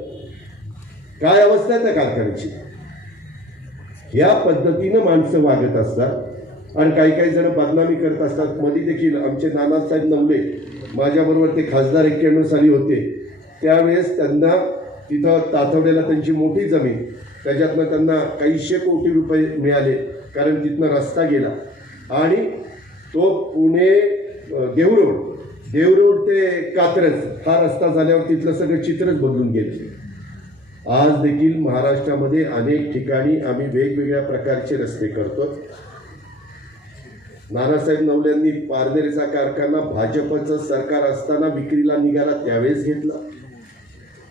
काय अवस्था आहे त्या कारखान्याची? या पद्धतीनं माणसं वागत असतात आणि काही काही जण बदनामी करत असतात। मध्ये देखील आमचे नानासाहेब नवले माझ्याबरोबर ते खासदार 91 साली होते, त्यावेळेस त्यांना तिथं तातवड्याला त्यांची मोठी जमीन, त्याच्यातनं त्यांना काही 100 कोटी रुपये मिळाले कारण तिथनं रस्ता गेला आणि तो पुणे देवरोड ते कात्रज हा रस्ता झाल्यावर तिथलं सगळं चित्रच बदलून गेले। आज देखील महाराष्ट्रामध्ये अनेक ठिकाणी आम्ही वेगवेगळ्या प्रकारचे रस्ते करतो। नानासाहेब नवल्यांनी पारनेरचा कारखाना भाजपचं सरकार असताना विक्रीला निघाला त्यावेळेस घेतला,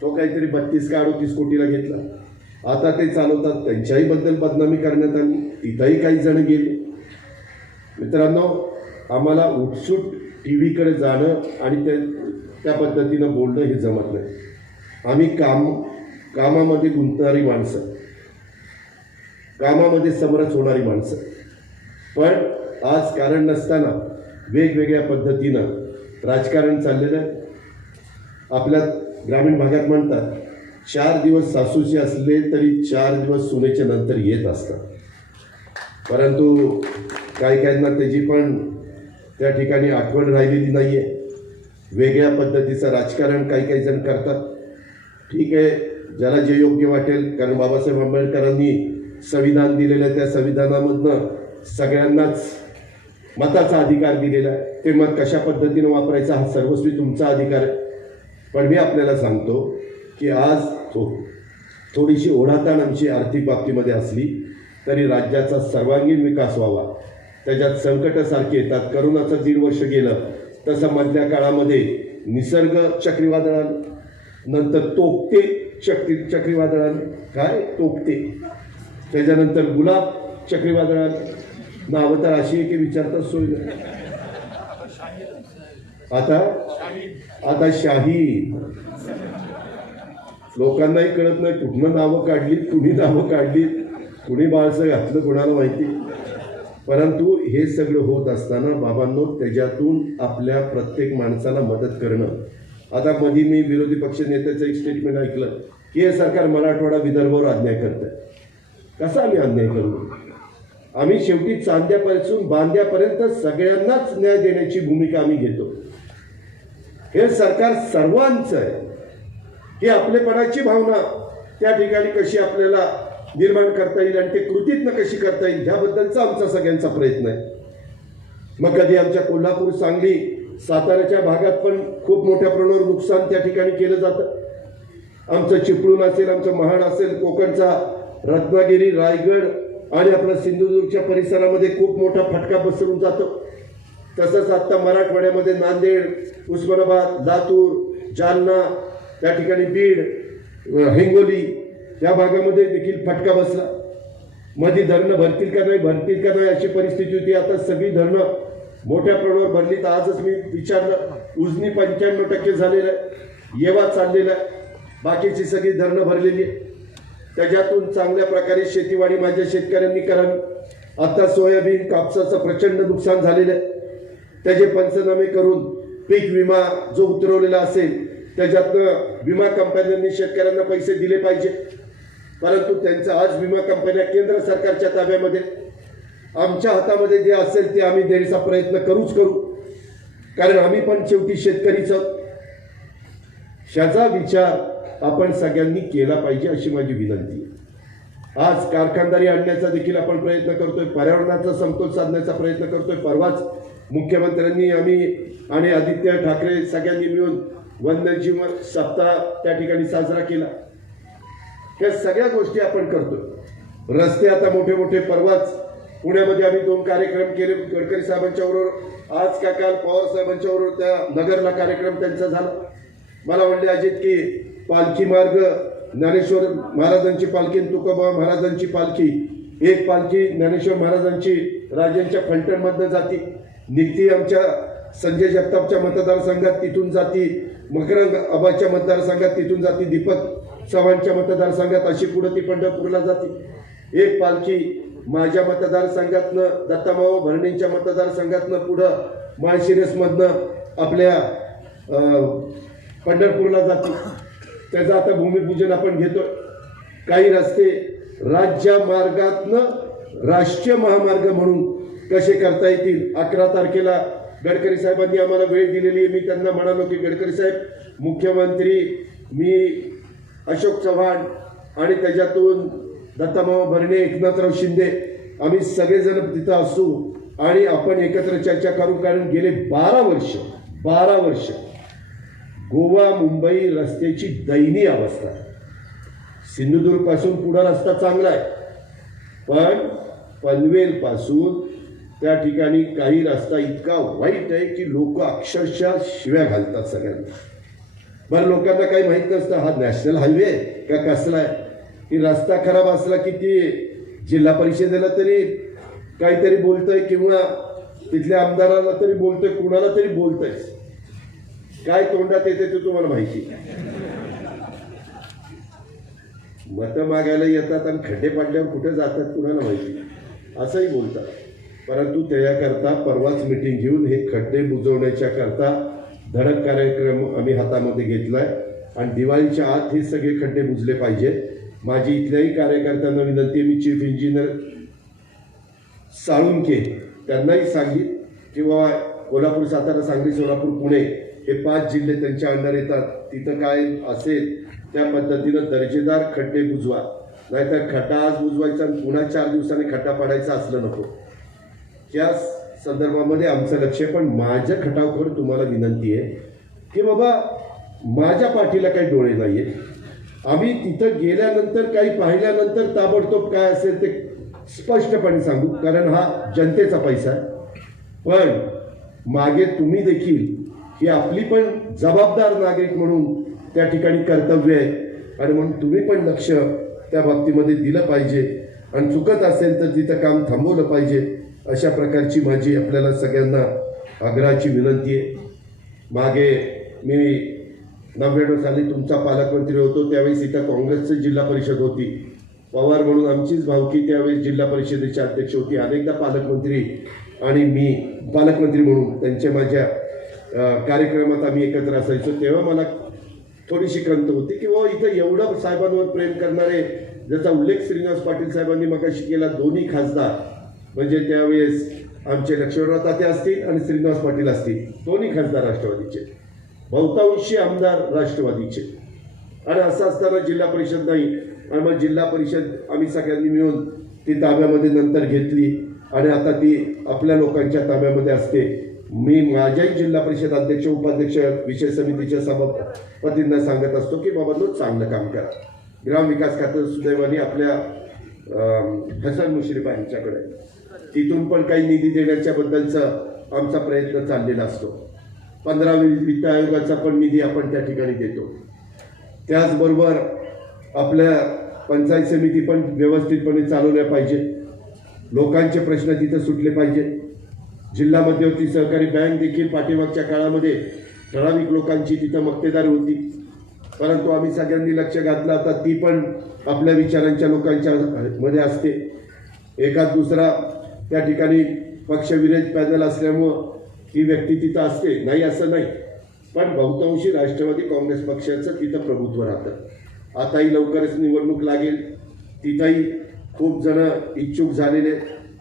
तो काहीतरी 32 का 38 कोटीला घेतला। आता ते चालवतात त्यांच्याही बद्दल बदनामी करण्यात आली, तिथंही काही जण गेले। मित्रांनो, आम्हाला उठसूट टीव्हीकडे जाणं आणि त्या पद्धतीनं बोलणं हे जमत नाही। आम्ही कामामध्ये गुंतणारी माणसं, कामामध्ये समरस होणारी माणसं, पण आज कारण नसताना वेगवेगळ्या पद्धतीनं राजकारण चाललेलं आहे। आपल्या ग्रामीण भागात म्हणतात 4 दिवस सासूचे असले तरी 4 दिवस सुनेच्या नंतर येत असतात, परंतु काही काहींना त्याची पण त्या ठिकाणी आठवण राहिलेली नाही आहे। वेगळ्या पद्धतीचं राजकारण काही जण करतात। ठीक आहे, ज्याला जे योग्य वाटेल, कारण बाबासाहेब आंबेडकरांनी संविधान दिलेलं त्या संविधानामधनं सगळ्यांनाच मताचा अधिकार दिलेला आहे, ते मत कशा पद्धतीनं वापरायचा हा सर्वस्वी तुमचा अधिकार आहे। पण मी आपल्याला सांगतो की आज थोडीशी ओढाताण आमची आर्थिक बाबतीमध्ये असली तरी राज्याचा सर्वांगीण विकास व्हावा। त्याच्यात संकटसारखे येतात, करोनाचं 1.5 वर्ष गेलं, तसं मधल्या काळामध्ये निसर्ग चक्रीवादळानं, नंतर तोक्ते चक्रीवादळानं, काय तोक्ते, त्याच्यानंतर गुलाब चक्रीवादळानं, नावं तर अशी आहे की विचारताच सोय नाही। आता शाही लोकांनाही कळत नाही कुठनं नावं काढली, कुणी नावं काढली, कुणी बाळसं घातलं कोणाला माहिती। परंतु हे सगळं होत असताना बाबांनो, त्याच्यातून आपल्या प्रत्येक माणसाला मदत करणं। आता मध्ये मी विरोधी पक्ष नेत्याचं एक स्टेटमेंट ऐकलं की हे सरकार मराठवाडा विदर्भावर अन्याय करतंय। कसा आम्ही अन्याय करू? आम्ही शेवटी चांद्यापासून बांद्यापर्यंत सगळ्यांनाच न्याय देण्याची भूमिका आम्ही घेतो। हे सरकार सर्वांचं आहे, ही आपलेपणाची भावना त्या ठिकाणी कशी आपल्याला निर्माण करता येईल आणि ते कृतीतनं कशी करता येईल ह्याबद्दलचा आमचा सगळ्यांचा प्रयत्न आहे। मग कधी आमच्या कोल्हापूर, सांगली, साताऱ्याच्या भागात पण खूप मोठ्या प्रमाणावर नुकसान त्या ठिकाणी केलं जातं। आमचं चिपळूण असेल, आमचं महाड असेल, कोकणचा रत्नागिरी, रायगड आणि आपल्या सिंधुदुर्गच्या परिसरामध्ये खूप मोठा फटका बसवून जातो। तसंच आता मराठवाड्यामध्ये नांदेड, उस्मानाबाद, लातूर, जालना, त्या ठिकाणी बीड, हिंगोली या भागामध्ये देखील फटका बसला। मध्ये धरणं भरतील का नाही अशी परिस्थिती होती। आता सगळी धरणं मोठ्या प्रमाणावर भरली। तर आजच मी विचारलं, उजनी 95% झालेलं आहे, येवा चाललेला आहे, बाकीची सगळी धरणं भरलेली आहे। त्याच्यातून चांगल्या प्रकारे शेतीवाडी माझ्या शेतकऱ्यांनी करावी। आता सोयाबीन, कापसाचं प्रचंड नुकसान झालेलं आहे, त्याचे पंचनामे करून पीक विमा जो उतरवलेला असेल त्याच्यातनं विमा कंपन्यांनी शेतकऱ्यांना पैसे दिले पाहिजे। परंतु त्यांचा आज विमा कंपन्या केंद्र सरकारच्या ताब्यामध्ये, आमच्या हातामध्ये जे असेल ते आम्ही देण्याचा प्रयत्न करू, कारण आम्ही पण शेवटी शेतकरीच आहोत। ह्याचा विचार आपण सगळ्यांनी केला पाहिजे अशी माझी विनंती आहे। आज कारखानदारी आणण्याचा देखील आपण प्रयत्न करतोय, पर्यावरणाचा समतोल साधण्याचा प्रयत्न करतोय। परवाच मुख्यमंत्र्यांनी आम्ही आणि आदित्य ठाकरे सगळ्यांनी मिळून वन्यजीव सप्ताह त्या ठिकाणी साजरा केला. या सगळ्या गोष्टी आपण करतो. रस्ते आता मोठे मोठे, परवाच पुण्यामध्ये आम्ही 2 कार्यक्रम केले गडकरी साहेबांच्या बरोबर. आज का काल पवार साहेबांच्या बरोबर त्या नगरला कार्यक्रम त्यांचा झाला. मला म्हणले अजित की पालखी मार्ग, ज्ञानेश्वर महाराजांची पालखी, तुकोबा महाराजांची पालखी, एक पालखी ज्ञानेश्वर महाराजांची राजांच्या फलटणमधनं जाती, निघती आमच्या संजय जगतापच्या मतदारसंघात, तिथून जाती मकरंद आबाच्या मतदारसंघात, तिथून जाती दीपक चव्हाणच्या मतदारसंघात, अशी पुढे ती पंढरपूरला जाते. एक पालखी माझ्या मतदारसंघातनं, दत्तामाव भरणेंच्या मतदारसंघातनं पुढं माळशिरसमधनं आपल्या पंढरपूरला जाते. त्याचं आता भूमिपूजन आपण घेतो. काही रस्ते राज्य मार्गातनं राष्ट्रीय महामार्ग म्हणून कसे करता येतील. 11 तारखेला गडकरी साहेबांनी आम्हाला वेळ दिलेली आहे. मी त्यांना म्हणालो की गडकरी साहेब, मुख्यमंत्री, मी, अशोक चव्हाण आणि त्याच्यातून दत्तामाव भरणे, एकनाथराव शिंदे, आम्ही सगळेजण तिथं असू आणि आपण एकत्र चर्चा करू. कारण गेले 12 वर्ष गोवा मुंबई रस्त्याची दयनीय अवस्था आहे. सिंधुदुर्ग पासून पुढे रस्ता चांगला आहे, पण पनवेल पासून त्या ठिकाणी काही रस्ता इतका वाईट आहे की लोक अक्षरशः शिव्या घालतात सगळ्यांना. बरं, लोकांना काही माहीत नसतं हा नॅशनल हायवे का कसला आहे. की रस्ता खराब असला की ती जिल्हा परिषदेला तरी काहीतरी बोलतंय किंवा तिथल्या आमदाराला तरी बोलतोय, कुणाला तरी बोलतंय. काय तोंडात येते ते तुम्हाला माहिती. मतं मागायला येतात आणि खड्डे पाडल्यावर कुठे जातात कुणाला माहिती, असंही बोलतात. परंतु त्याकरता परवाच मिटिंग घेऊन हे खड्डे बुजवण्याच्या करता धडक कार्यक्रम आम्ही हातामध्ये घेतलाय आणि दिवाळीच्या आत हे सगळे खड्डे बुजले पाहिजे. माझी इथल्याही कार्यकर्त्यांना विनंती आहे. मी चीफ इंजिनियर साळुंके त्यांनाही सांगित की बाबा कोल्हापूर, सातारा, सांगली, सोलापूर, पुणे हे 5 जिल्हे त्यांच्या अंडर येतात. तिथं काय असेल त्या पद्धतीनं दर्जेदार खड्डे बुजवा. नाहीतर खड्डा आज बुजवायचा आणि पुन्हा 4 दिवसांनी खड्डा पाडायचा असलं नको. त्या संदर्भामध्ये आमचं लक्ष आहे. पण माझ्या खटावकर तुम्हाला विनंती आहे की बाबा माझ्या पाठीला काही डोळे नाही आहेत. आम्ही तिथं गेल्यानंतर काही पाहिल्यानंतर ताबडतोब काय असेल ते स्पष्टपणे सांगू, कारण हा जनतेचा पैसा आहे. पण मागे तुम्ही देखील ही आपली पण जबाबदार नागरिक म्हणून त्या ठिकाणी कर्तव्य आहे आणि म्हणून तुम्ही पण लक्ष त्या बाबतीमध्ये दिलं पाहिजे आणि चुकत असेल तर तिथं काम थांबवलं पाहिजे. अशा प्रकारची माझी आपल्याला सगळ्यांना आग्रहाची विनंती आहे. मागे मी 99 साली तुमचा पालकमंत्री होतो, त्यावेळेस इथं काँग्रेसची जिल्हा परिषद होती. पवार म्हणून आमचीच भावकी त्यावेळेस जिल्हा परिषदेचे अध्यक्ष होती. अनेकदा पालकमंत्री आणि मी पालकमंत्री म्हणून त्यांच्या माझ्या कार्यक्रमात आम्ही एकत्र असायचो. तेव्हा मला थोडीशी खंत होती की बाबा इथं एवढं साहेबांवर प्रेम करणारे, ज्याचा उल्लेख श्रीनिवास पाटील साहेबांनी मगाशी केला, दोन्ही खासदार म्हणजे त्यावेळेस आमचे लक्ष्मणराव तात्या असतील आणि श्रीनिवास पाटील असतील, दोन्ही खासदार राष्ट्रवादीचे, बहुतांशी आमदार राष्ट्रवादीचे. आणि असं असताना जिल्हा परिषद नाही. आणि मग जिल्हा परिषद आम्ही सगळ्यांनी मिळून ती ताब्यामध्ये नंतर घेतली आणि आता ती आपल्या लोकांच्या ताब्यामध्ये असते. मी माझ्याही जिल्हा परिषद अध्यक्ष, उपाध्यक्ष, विषय समितीच्या सभापतींना सांगत असतो की बाबांनो चांगलं काम करा. ग्रामविकास खातं सुदैवाने आपल्या हसन मुश्रीफ यांच्याकडे, तिथून पण काही निधी देण्याच्या बद्दलचा आमचा प्रयत्न चाललेला असतो. 15वी वित्त आयोगाचा पण निधी आपण त्या ठिकाणी देतो. त्याचबरोबर आपल्या पंचायत समिती पण व्यवस्थितपणे चालवल्या पाहिजे. लोकांचे प्रश्न तिथं सुटले पाहिजे. जिल्हा मध्यवर्ती सहकारी बँक देखील पाठीमागच्या काळामध्ये ठराविक लोकांची तिथं मक्तेदारी होती, परंतु आम्ही सगळ्यांनी लक्ष घातलं. आता ती पण आपल्या विचारांच्या लोकांच्या मध्ये असते. एखाद दुसरा त्या ठिकाणी पक्षविरोधी पॅनल असल्यामुळं ती व्यक्ती तिथं असते, नाही असं नाही, पण बहुतांशी राष्ट्रवादी काँग्रेस पक्षाचं तिथं प्रभुत्व राहतं. आताही लवकरच निवडणूक लागेल, तिथंही खूप जण इच्छुक झालेले.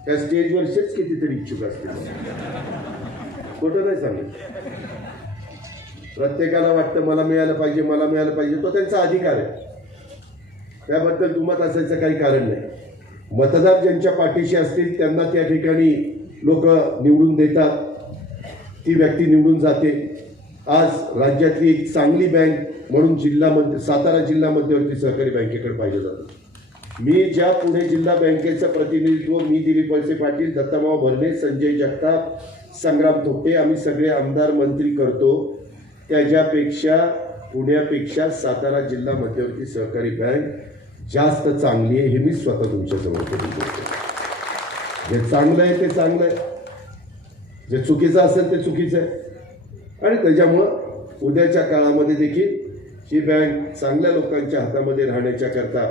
त्या स्टेजवरचेच कितीतरी इच्छुक असतील, खोटं नाही सांगत. प्रत्येकाला वाटतं मला मिळालं पाहिजे, मला मिळालं पाहिजे, तो त्यांचा अधिकार आहे. त्याबद्दल दुमत असायचं काही कारण नाही. मतदार ज्यांच्या पाठीशी असतील त्यांना त्या ठिकाणी लोक निवडून देतात, ती व्यक्ती निवडून जाते. आज राज्यातली एक चांगली बँक म्हणून सातारा जिल्हा मध्यवर्ती सहकारी बँकेकडे पाहिलं जातं. मी ज्या पुणे जिल्हा बँकेचं प्रतिनिधित्व मी दिलीप वळसे पाटील, दत्तामाव भरणे, संजय जगताप, संग्राम थोपटे आम्ही सगळे आमदार मंत्री करतो, त्याच्यापेक्षा पुण्यापेक्षा सातारा जिल्हा मध्यवर्ती सहकारी बँक जास्त चांगली आहे. हे मी स्वतः तुमच्यासमोर करून बोलतो. जे चांगलं आहे ते चांगलं आहे, जे चुकीचं असेल ते चुकीचं आहे. आणि त्याच्यामुळं उद्याच्या काळामध्ये देखील ही बँक चांगल्या लोकांच्या हातामध्ये राहण्याच्या करता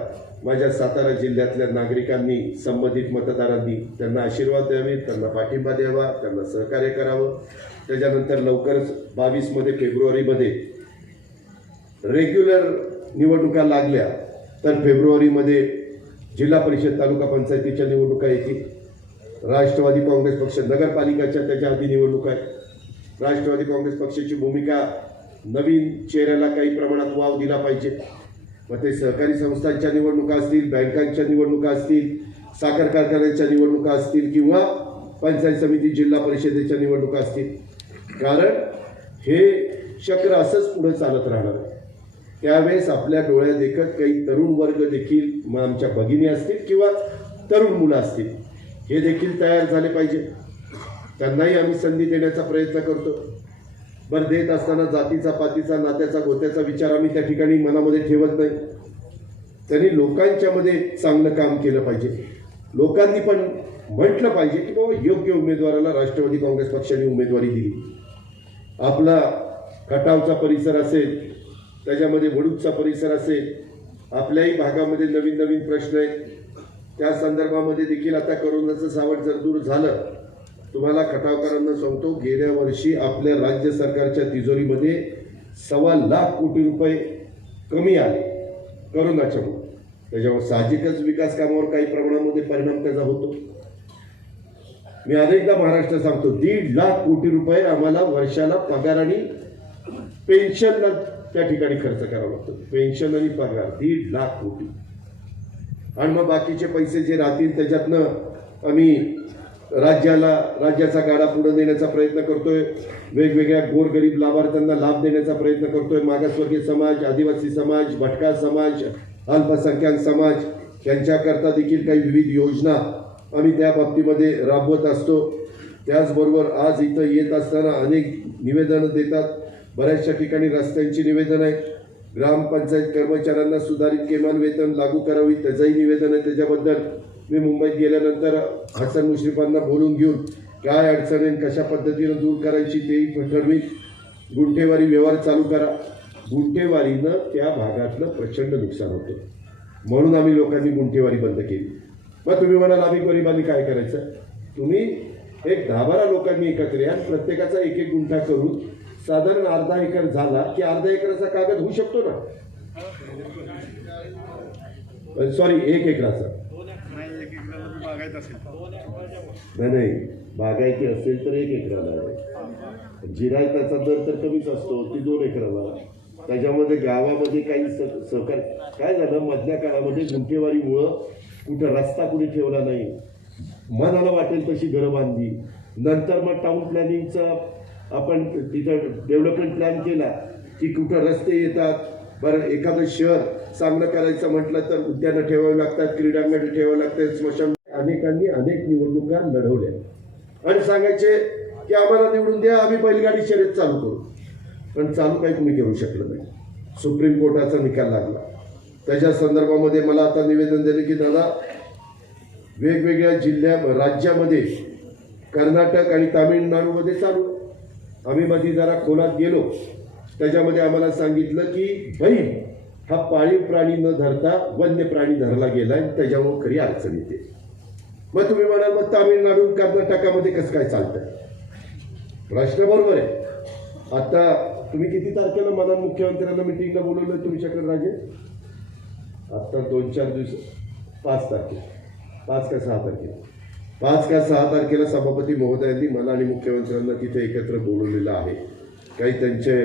माझ्या सातारा जिल्ह्यातल्या नागरिकांनी, संबंधित मतदारांनी त्यांना आशीर्वाद द्यावे, त्यांना पाठिंबा द्यावा, त्यांना सहकार्य करावं. त्याच्यानंतर लवकरच 22 फेब्रुवारीमध्ये रेग्युलर निवडणुका लागल्या तर फेब्रुवारीमध्ये जिल्हा परिषद तालुका पंचायतीच्या निवडणुका येतील. राष्ट्रवादी काँग्रेस पक्ष नगरपालिकाच्या त्याच्या आधी निवडणूक आहे. राष्ट्रवादी काँग्रेस पक्षाची भूमिका नवीन चेहऱ्याला काही प्रमाणात वाव दिला पाहिजे. मग ते सहकारी संस्थांच्या निवडणुका असतील, बँकांच्या निवडणुका असतील, साखर कारखान्याच्या निवडणुका असतील किंवा पंचायत समिती जिल्हा परिषदेच्या निवडणुका असतील. कारण हे चक्र असंच पुढे चालत राहणार आहे. त्यावेळेस आपल्या डोळ्यात देखत काही तरुण वर्ग देखील, मग आमच्या भगिनी असतील किंवा तरुण मुलं असतील, हे देखील तयार झाले पाहिजे. त्यांनाही आम्ही संधी देण्याचा प्रयत्न करतो. बरं, देत असताना जातीचा, पातीचा, नात्याचा, गोत्याचा विचार आम्ही त्या ठिकाणी मनामध्ये ठेवत नाही. त्यांनी लोकांच्यामध्ये चांगलं काम केलं पाहिजे. लोकांनी पण म्हटलं पाहिजे की बाबा योग्य उमेदवाराला राष्ट्रवादी काँग्रेस पक्षाने उमेदवारी दिली. आपला खटावचा परिसर असेल, त्याच्यामध्ये वडूजचा परिसर असेल, आपल्याही भागामध्ये नवीन नवीन प्रश्न आहेत. त्या संदर्भामध्ये देखील आता करोनाचं सावट जर दूर झालं, तुम्हाला खटावकरांना सांगतो, गेल्या वर्षी आपल्या राज्य सरकारच्या तिजोरीमध्ये 1.25 लाख कोटी रुपये कमी आले करोनाच्यामुळे. त्याच्यामुळे साहजिकच विकास कामावर काही प्रमाणामध्ये परिणाम त्याचा होतो. मी अनेकदा महाराष्ट्र सांगतो, 1.5 लाख कोटी रुपये आम्हाला वर्षाला पगार आणि पेन्शनला त्या ठिकाणी खर्च करावा लागतो. पेन्शन आणि पगार 1.5 लाख कोटी. आणि मग बाकीचे पैसे जे राहतील त्याच्यातनं आम्ही राज्याचा गाडा पुढे नेण्याचा प्रयत्न करतोय. वेगवेगळ्या गोरगरीब लाभार्थ्यांना लाभ देण्याचा प्रयत्न करतोय. मागासवर्गीय समाज, आदिवासी समाज, भटका समाज, अल्पसंख्याक समाज यांच्याकरता देखील काही विविध योजना आम्ही त्या बाबतीमध्ये राबवत असतो. त्याचबरोबर आज इथं येत असताना अनेक निवेदनं देतात. बऱ्याचशा ठिकाणी रस्त्यांची निवेदन आहे. ग्रामपंचायत कर्मचाऱ्यांना सुधारित किमान वेतन लागू करावी त्याचंही निवेदन आहे. त्याच्याबद्दल मी मुंबईत गेल्यानंतर हसन मुश्रीफांना बोलून घेऊन काय अडचणी कशा पद्धतीनं दूर करायची तेही ठरवी. गुंठेवारी व्यवहार चालू करा. गुंठेवारीनं त्या भागातलं प्रचंड नुकसान होतं, म्हणून आम्ही लोकांनी गुंठेवारी बंद केली. मग तुम्ही म्हणाल आम्ही गरिबांनी काय करायचं? तुम्ही एक 10-12 लोकांनी एकत्र या, प्रत्येकाचा 1-1 गुंठा करून साधारण अर्धा एकर झाला की अर्धा एकराचा कागद होऊ शकतो ना. सॉरी, 1 एकराचा नाही, बागायती असेल तर 1 एकराला आहे. जिरायताचा दर तर कमीच असतो, ती 2 एकराला. त्याच्यामध्ये गावामध्ये काही सहकार काय झालं, मधल्या काळामध्ये गुंठेवारीमुळं कुठं रस्ता कुणी ठेवला नाही, मनाला वाटेल तशी घरं बांधली. नंतर मग टाउन प्लॅनिंगचा आपण तिथं डेव्हलपमेंट प्लॅन केला की कुठं रस्ते येतात. बरं, एखादं शहर चांगलं करायचं म्हटलं तर उद्यानं ठेवावी लागतात, क्रीडांगण ठेवावं लागतात, स्मशान. अनेकांनी अनेक निवडणुका लढवल्या आणि सांगायचे की आम्हाला निवडून द्या, आम्ही बैलगाडी शर्यत चालू करू. पण चालू काही तुम्ही करू शकलं नाही. सुप्रीम कोर्टाचा निकाल लागला. त्याच्या संदर्भामध्ये मला आता निवेदन दिलं की दादा, वेगवेगळ्या राज्यामध्ये कर्नाटक आणि तामिळनाडूमध्ये चालू. आम्ही मध्ये जरा खोलात गेलो, त्याच्यामध्ये आम्हाला सांगितलं की बैल हा पाळीव प्राणी न धरता वन्य प्राणी धरला गेला आणि त्याच्यामुळे खरी अडचण येते. मग तुम्ही म्हणाल मग तामिळनाडू कर्नाटकामध्ये कसं काय चालतंय? प्रश्न बरोबर आहे. आता तुम्ही किती तारखेला मला मुख्यमंत्र्यांना मिटिंगला बोलवलं तुमच्याकडे राजे? आता 2-4 दिवस, 5 तारखेला, 5 का 6 तारखेला, 5 का 6 तारखेला सभापती महोदयांनी मला आणि मुख्यमंत्र्यांना तिथे एकत्र बोलवलेलं आहे. काही त्यांचे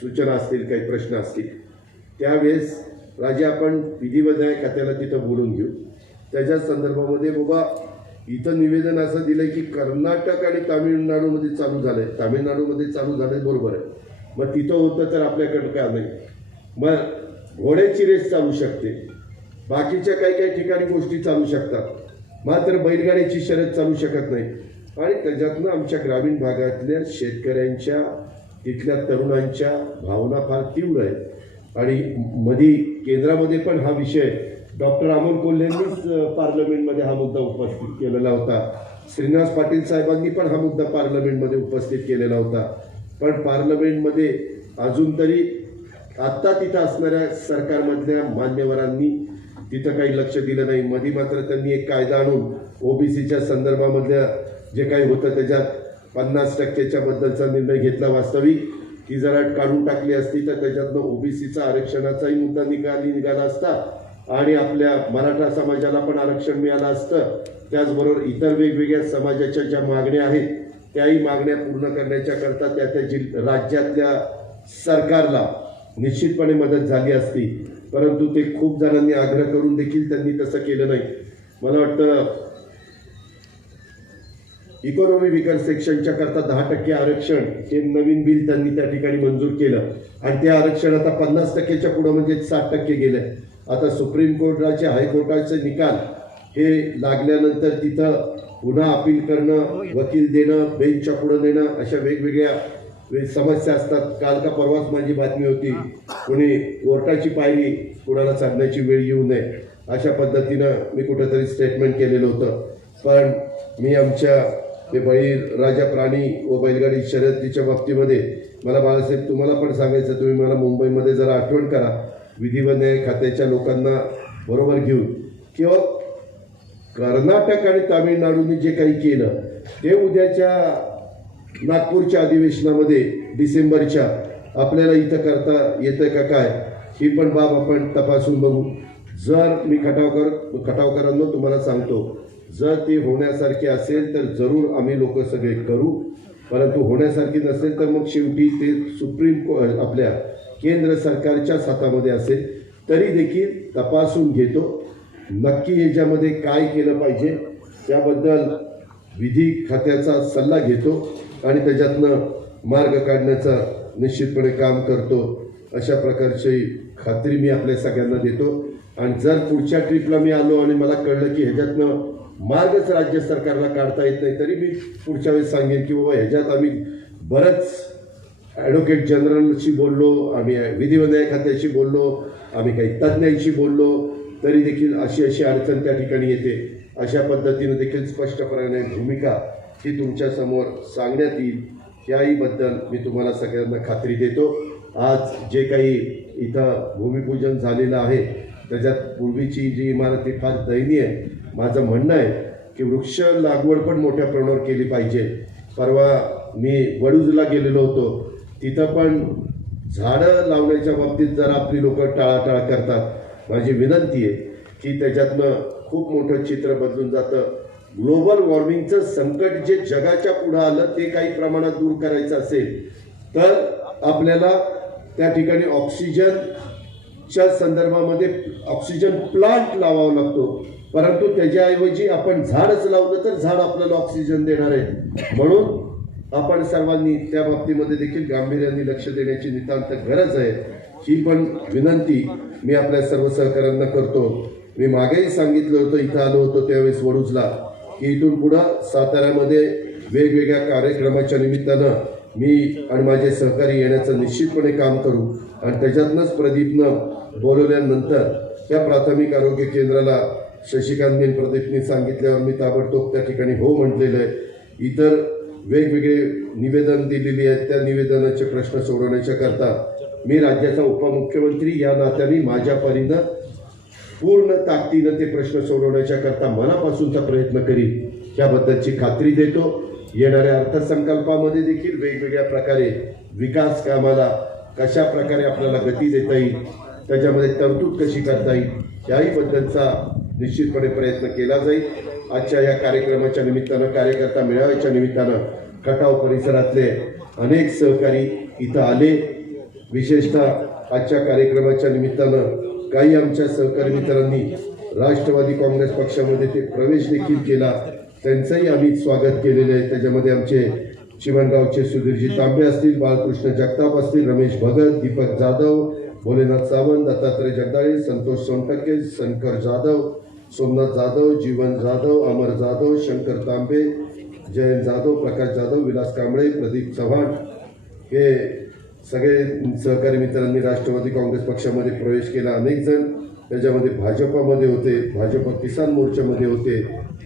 सूचना असतील, काही प्रश्न असतील, त्यावेळेस राजे आपण विधिविधायक खात्याला तिथं बोलून घेऊ. त्याच्या संदर्भामध्ये बाबा इथं निवेदन असं दिलंय की कर्नाटक आणि तामिळनाडूमध्ये चालू झालंय. तामिळनाडूमध्ये चालू झालंय, बरोबर आहे. मग तिथं होतं तर आपल्याकडं का नाही? मग घोड्याची रेस चालू शकते, बाकीच्या काही काही ठिकाणी गोष्टी चालू शकतात, मात्र बैलगाडीची शर्यत चालू शकत नाही. आणि त्याच्यातनं आमच्या ग्रामीण भागातल्या शेतकऱ्यांच्या, तिथल्या तरुणांच्या भावना फार तीव्र आहेत. आणि मधी केंद्रामध्ये पण हा विषय डॉक्टर अमोल कोल्हेंनीच पार्लमेंटमध्ये हा मुद्दा उपस्थित केलेला होता. श्रीनिवास पाटील साहेबांनी पण हा मुद्दा पार्लमेंटमध्ये उपस्थित केलेला होता. पण पार्लमेंटमध्ये अजून तरी आत्ता तिथं असणाऱ्या सरकारमधल्या मान्यवरांनी तिथं काही लक्ष दिलं नाही. मध्ये मात्र त्यांनी एक कायदा आणून ओबीसीच्या संदर्भामधल्या जे काही होतं त्याच्यात 50% बद्दलचा निर्णय घेतला. वास्तविक ती जरा काढून टाकली असती तर त्याच्यातनं ओबीसीचा आरक्षणाचाही मुद्दा निघाला असता आणि आपल्या मराठा समाजाला पण आरक्षण मिळालं असतं. त्याचबरोबर इतर वेगवेगळ्या समाजाच्या ज्या मागण्या आहेत त्याही मागण्या पूर्ण करण्याच्या करता त्या राज्यातल्या सरकारला निश्चितपणे मदत झाली असती. परंतु ते खूप जणांनी आग्रह करून देखील त्यांनी तसं केलं नाही. मला वाटतं इकॉनॉमी विकर सेक्शनच्या करता 10% आरक्षण हे नवीन बिल त्यांनी त्या ठिकाणी मंजूर केलं आणि ते आरक्षण आता 50%च्या पुढं म्हणजे 60% गेलंय. आता सुप्रीम कोर्टाचे, हायकोर्टाचे निकाल हे लागल्यानंतर तिथं पुन्हा अपील करणं, वकील देणं, बेंचच्या पुढं देणं, अशा वेगवेगळ्या समस्या असतात. काल का परवाच माझी बातमी होती, कोणी कोर्टाची पायरी कुणाला चढण्याची वेळ येऊ नये अशा पद्धतीनं मी कुठंतरी स्टेटमेंट केलेलं होतं. पण मी आमच्या ते बळीराजा प्राणी व बैलगाडी शर्यतीच्या बाबतीमध्ये मला बाळासाहेब तुम्हाला पण सांगायचं, तुम्ही मला मुंबईमध्ये जरा आठवण करा, विधी व न्याय खात्याच्या लोकांना बरोबर घेऊन, किंवा कर्नाटक आणि तामिळनाडूने जे काही केलं ते उद्याच्या नागपूरच्या अधिवेशनामध्ये डिसेंबरच्या आपल्याला इथं करता येतं का काय, ही पण बाब आपण तपासून बघू. जर मी खटावकरांना तुम्हाला सांगतो, जर ते होण्यासारखे असेल तर जरूर आम्ही लोक सगळे करू. परंतु होण्यासारखी नसेल तर मग शेवटी ते सुप्रीम आपल्या केंद्र सरकारच्याच हातामध्ये असेल. तरी देखील तपासून घेतो, नक्की याच्यामध्ये काय केलं पाहिजे त्याबद्दल विधी खात्याचा सल्ला घेतो आणि त्याच्यातनं मार्ग काढण्याचा निश्चितपणे काम करतो. अशा प्रकारची खात्री मी आपल्या सगळ्यांना देतो. आणि जर पुढच्या ट्रिपला मी आलो आणि मला कळलं की ह्याच्यातनं मार्गच राज्य सरकारला काढता येत नाही, तरी मी पुढच्या वेळेस सांगेन की बाबा ह्याच्यात आम्ही बरंच ॲडव्होकेट जनरलशी बोललो, आम्ही विधी व न्याय खात्याशी बोललो, आम्ही काही तज्ज्ञांशी बोललो, तरी देखील अशी अशी अडचण त्या ठिकाणी येते. अशा पद्धतीनं देखील स्पष्टपणे भूमिका ही तुमच्यासमोर सांगण्यात येईल, याहीबद्दल मी तुम्हाला सगळ्यांना खात्री देतो. आज जे काही इथं भूमिपूजन झालेलं आहे त्याच्यात पूर्वीची जी इमारत आहे फार दयनीय आहे. माझं म्हणणं आहे की वृक्ष लागवड पण मोठ्या प्रमाणावर केली पाहिजे. परवा मी वडूजला गेलेलो होतो, तिथं पण झाडं लावण्याच्या बाबतीत जरा आपली लोक टाळाटाळ करतात. माझी विनंती आहे की त्याच्यातनं खूप मोठं चित्र बदलून जातं. ग्लोबल वॉर्मिंगचं संकट जे जगाच्या पुढं आलं ते काही प्रमाणात दूर करायचं असेल तर आपल्याला त्या ठिकाणी ऑक्सिजनच्या संदर्भामध्ये ऑक्सिजन प्लांट लावावा लागतो. परंतु त्याच्याऐवजी आपण झाडच लावलं तर झाड आपल्याला ऑक्सिजन देणार आहे. म्हणून आपण सर्वांनी त्या बाबतीमध्ये देखील गांभीर्याने लक्ष देण्याची नितांत गरज आहे. ही पण विनंती मी आपल्या सर्व सहकाऱ्यांना करतो. मी मागेही सांगितलं होतं, इथं आलो होतो त्यावेळेस वडूजला, की इथून पुढं साताऱ्यामध्ये वेगवेगळ्या कार्यक्रमाच्या निमित्तानं मी आणि माझे सहकारी येण्याचं निश्चितपणे काम करू. आणि त्याच्यातनंच प्रदीपनं बोलवल्यानंतर त्या प्राथमिक आरोग्य केंद्राला शशिकांतने प्रदीपने सांगितल्यावर मी ताबडतोब त्या ठिकाणी हो म्हटलेलं आहे. इतर वेगवेगळे निवेदन दिलेली आहेत, त्या निवेदनाचे प्रश्न सोडवण्याच्या करता मी राज्याचा उपमुख्यमंत्री या नात्याने माझ्या परीनं पूर्ण ताकदीनं ते प्रश्न सोडवण्याच्या करता मनापासूनचा प्रयत्न करीन, याबद्दलची खात्री देतो. येणाऱ्या अर्थसंकल्पामध्ये देखील वेगवेगळ्या प्रकारे विकास कामाला कशा प्रकारे आपल्याला गती देता येईल, त्याच्यामध्ये तरतूद कशी करता येईल, याहीबद्दलचा निश्चितपणे प्रयत्न केला जाईल. आजच्या या कार्यक्रमाच्या निमित्तानं, कार्यकर्ता मेळाव्याच्या निमित्तानं खटाव परिसरातले अनेक सहकारी इथं आले. विशेषतः आजच्या कार्यक्रमाच्या निमित्तानं काही आमच्या सहकारी मित्रांनी राष्ट्रवादी काँग्रेस पक्षामध्ये ते प्रवेश देखील केला. त्यांचंही आम्ही स्वागत केलेलं आहे. त्याच्यामध्ये आमचे चिमणगावचे सुधीरजी तांबे असतील, बाळकृष्ण जगताप असतील, रमेश भगत, दीपक जाधव, भोलेनाथ सावंत, दत्तात्रय जगदाळे, संतोष सोनटक्के, शंकर जाधव, सोमनाथ जाधव, जीवन जाधव, अमर जाधव, शंकर तांबे, जयंत जाधव, प्रकाश जाधव, विलास कांबळे, प्रदीप चव्हाण हे सगळे सहकारी मित्रांनी राष्ट्रवादी काँग्रेस पक्षामध्ये प्रवेश केला. अनेक जण त्याच्यामध्ये भाजपामध्ये होते, भाजप किसान मोर्चामध्ये होते,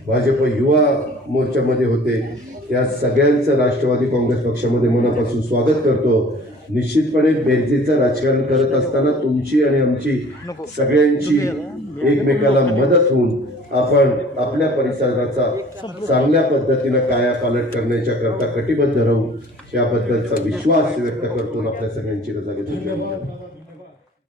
भाजप युवा मोर्चामध्ये होते. त्या सगळ्यांचं राष्ट्रवादी काँग्रेस पक्षामध्ये मनापासून स्वागत करतो. निश्चितपणे बेरजेचं राजकारण करत असताना तुमची आणि आमची सगळ्यांची एकमेकाला मदत होऊन आपण आपल्या परिसराचा चांगल्या पद्धतीनं कायापालट करण्याच्या करता कटिबद्ध राहू याबद्दलचा विश्वास व्यक्त करतो. आपल्या सगळ्यांची रजा घेतो.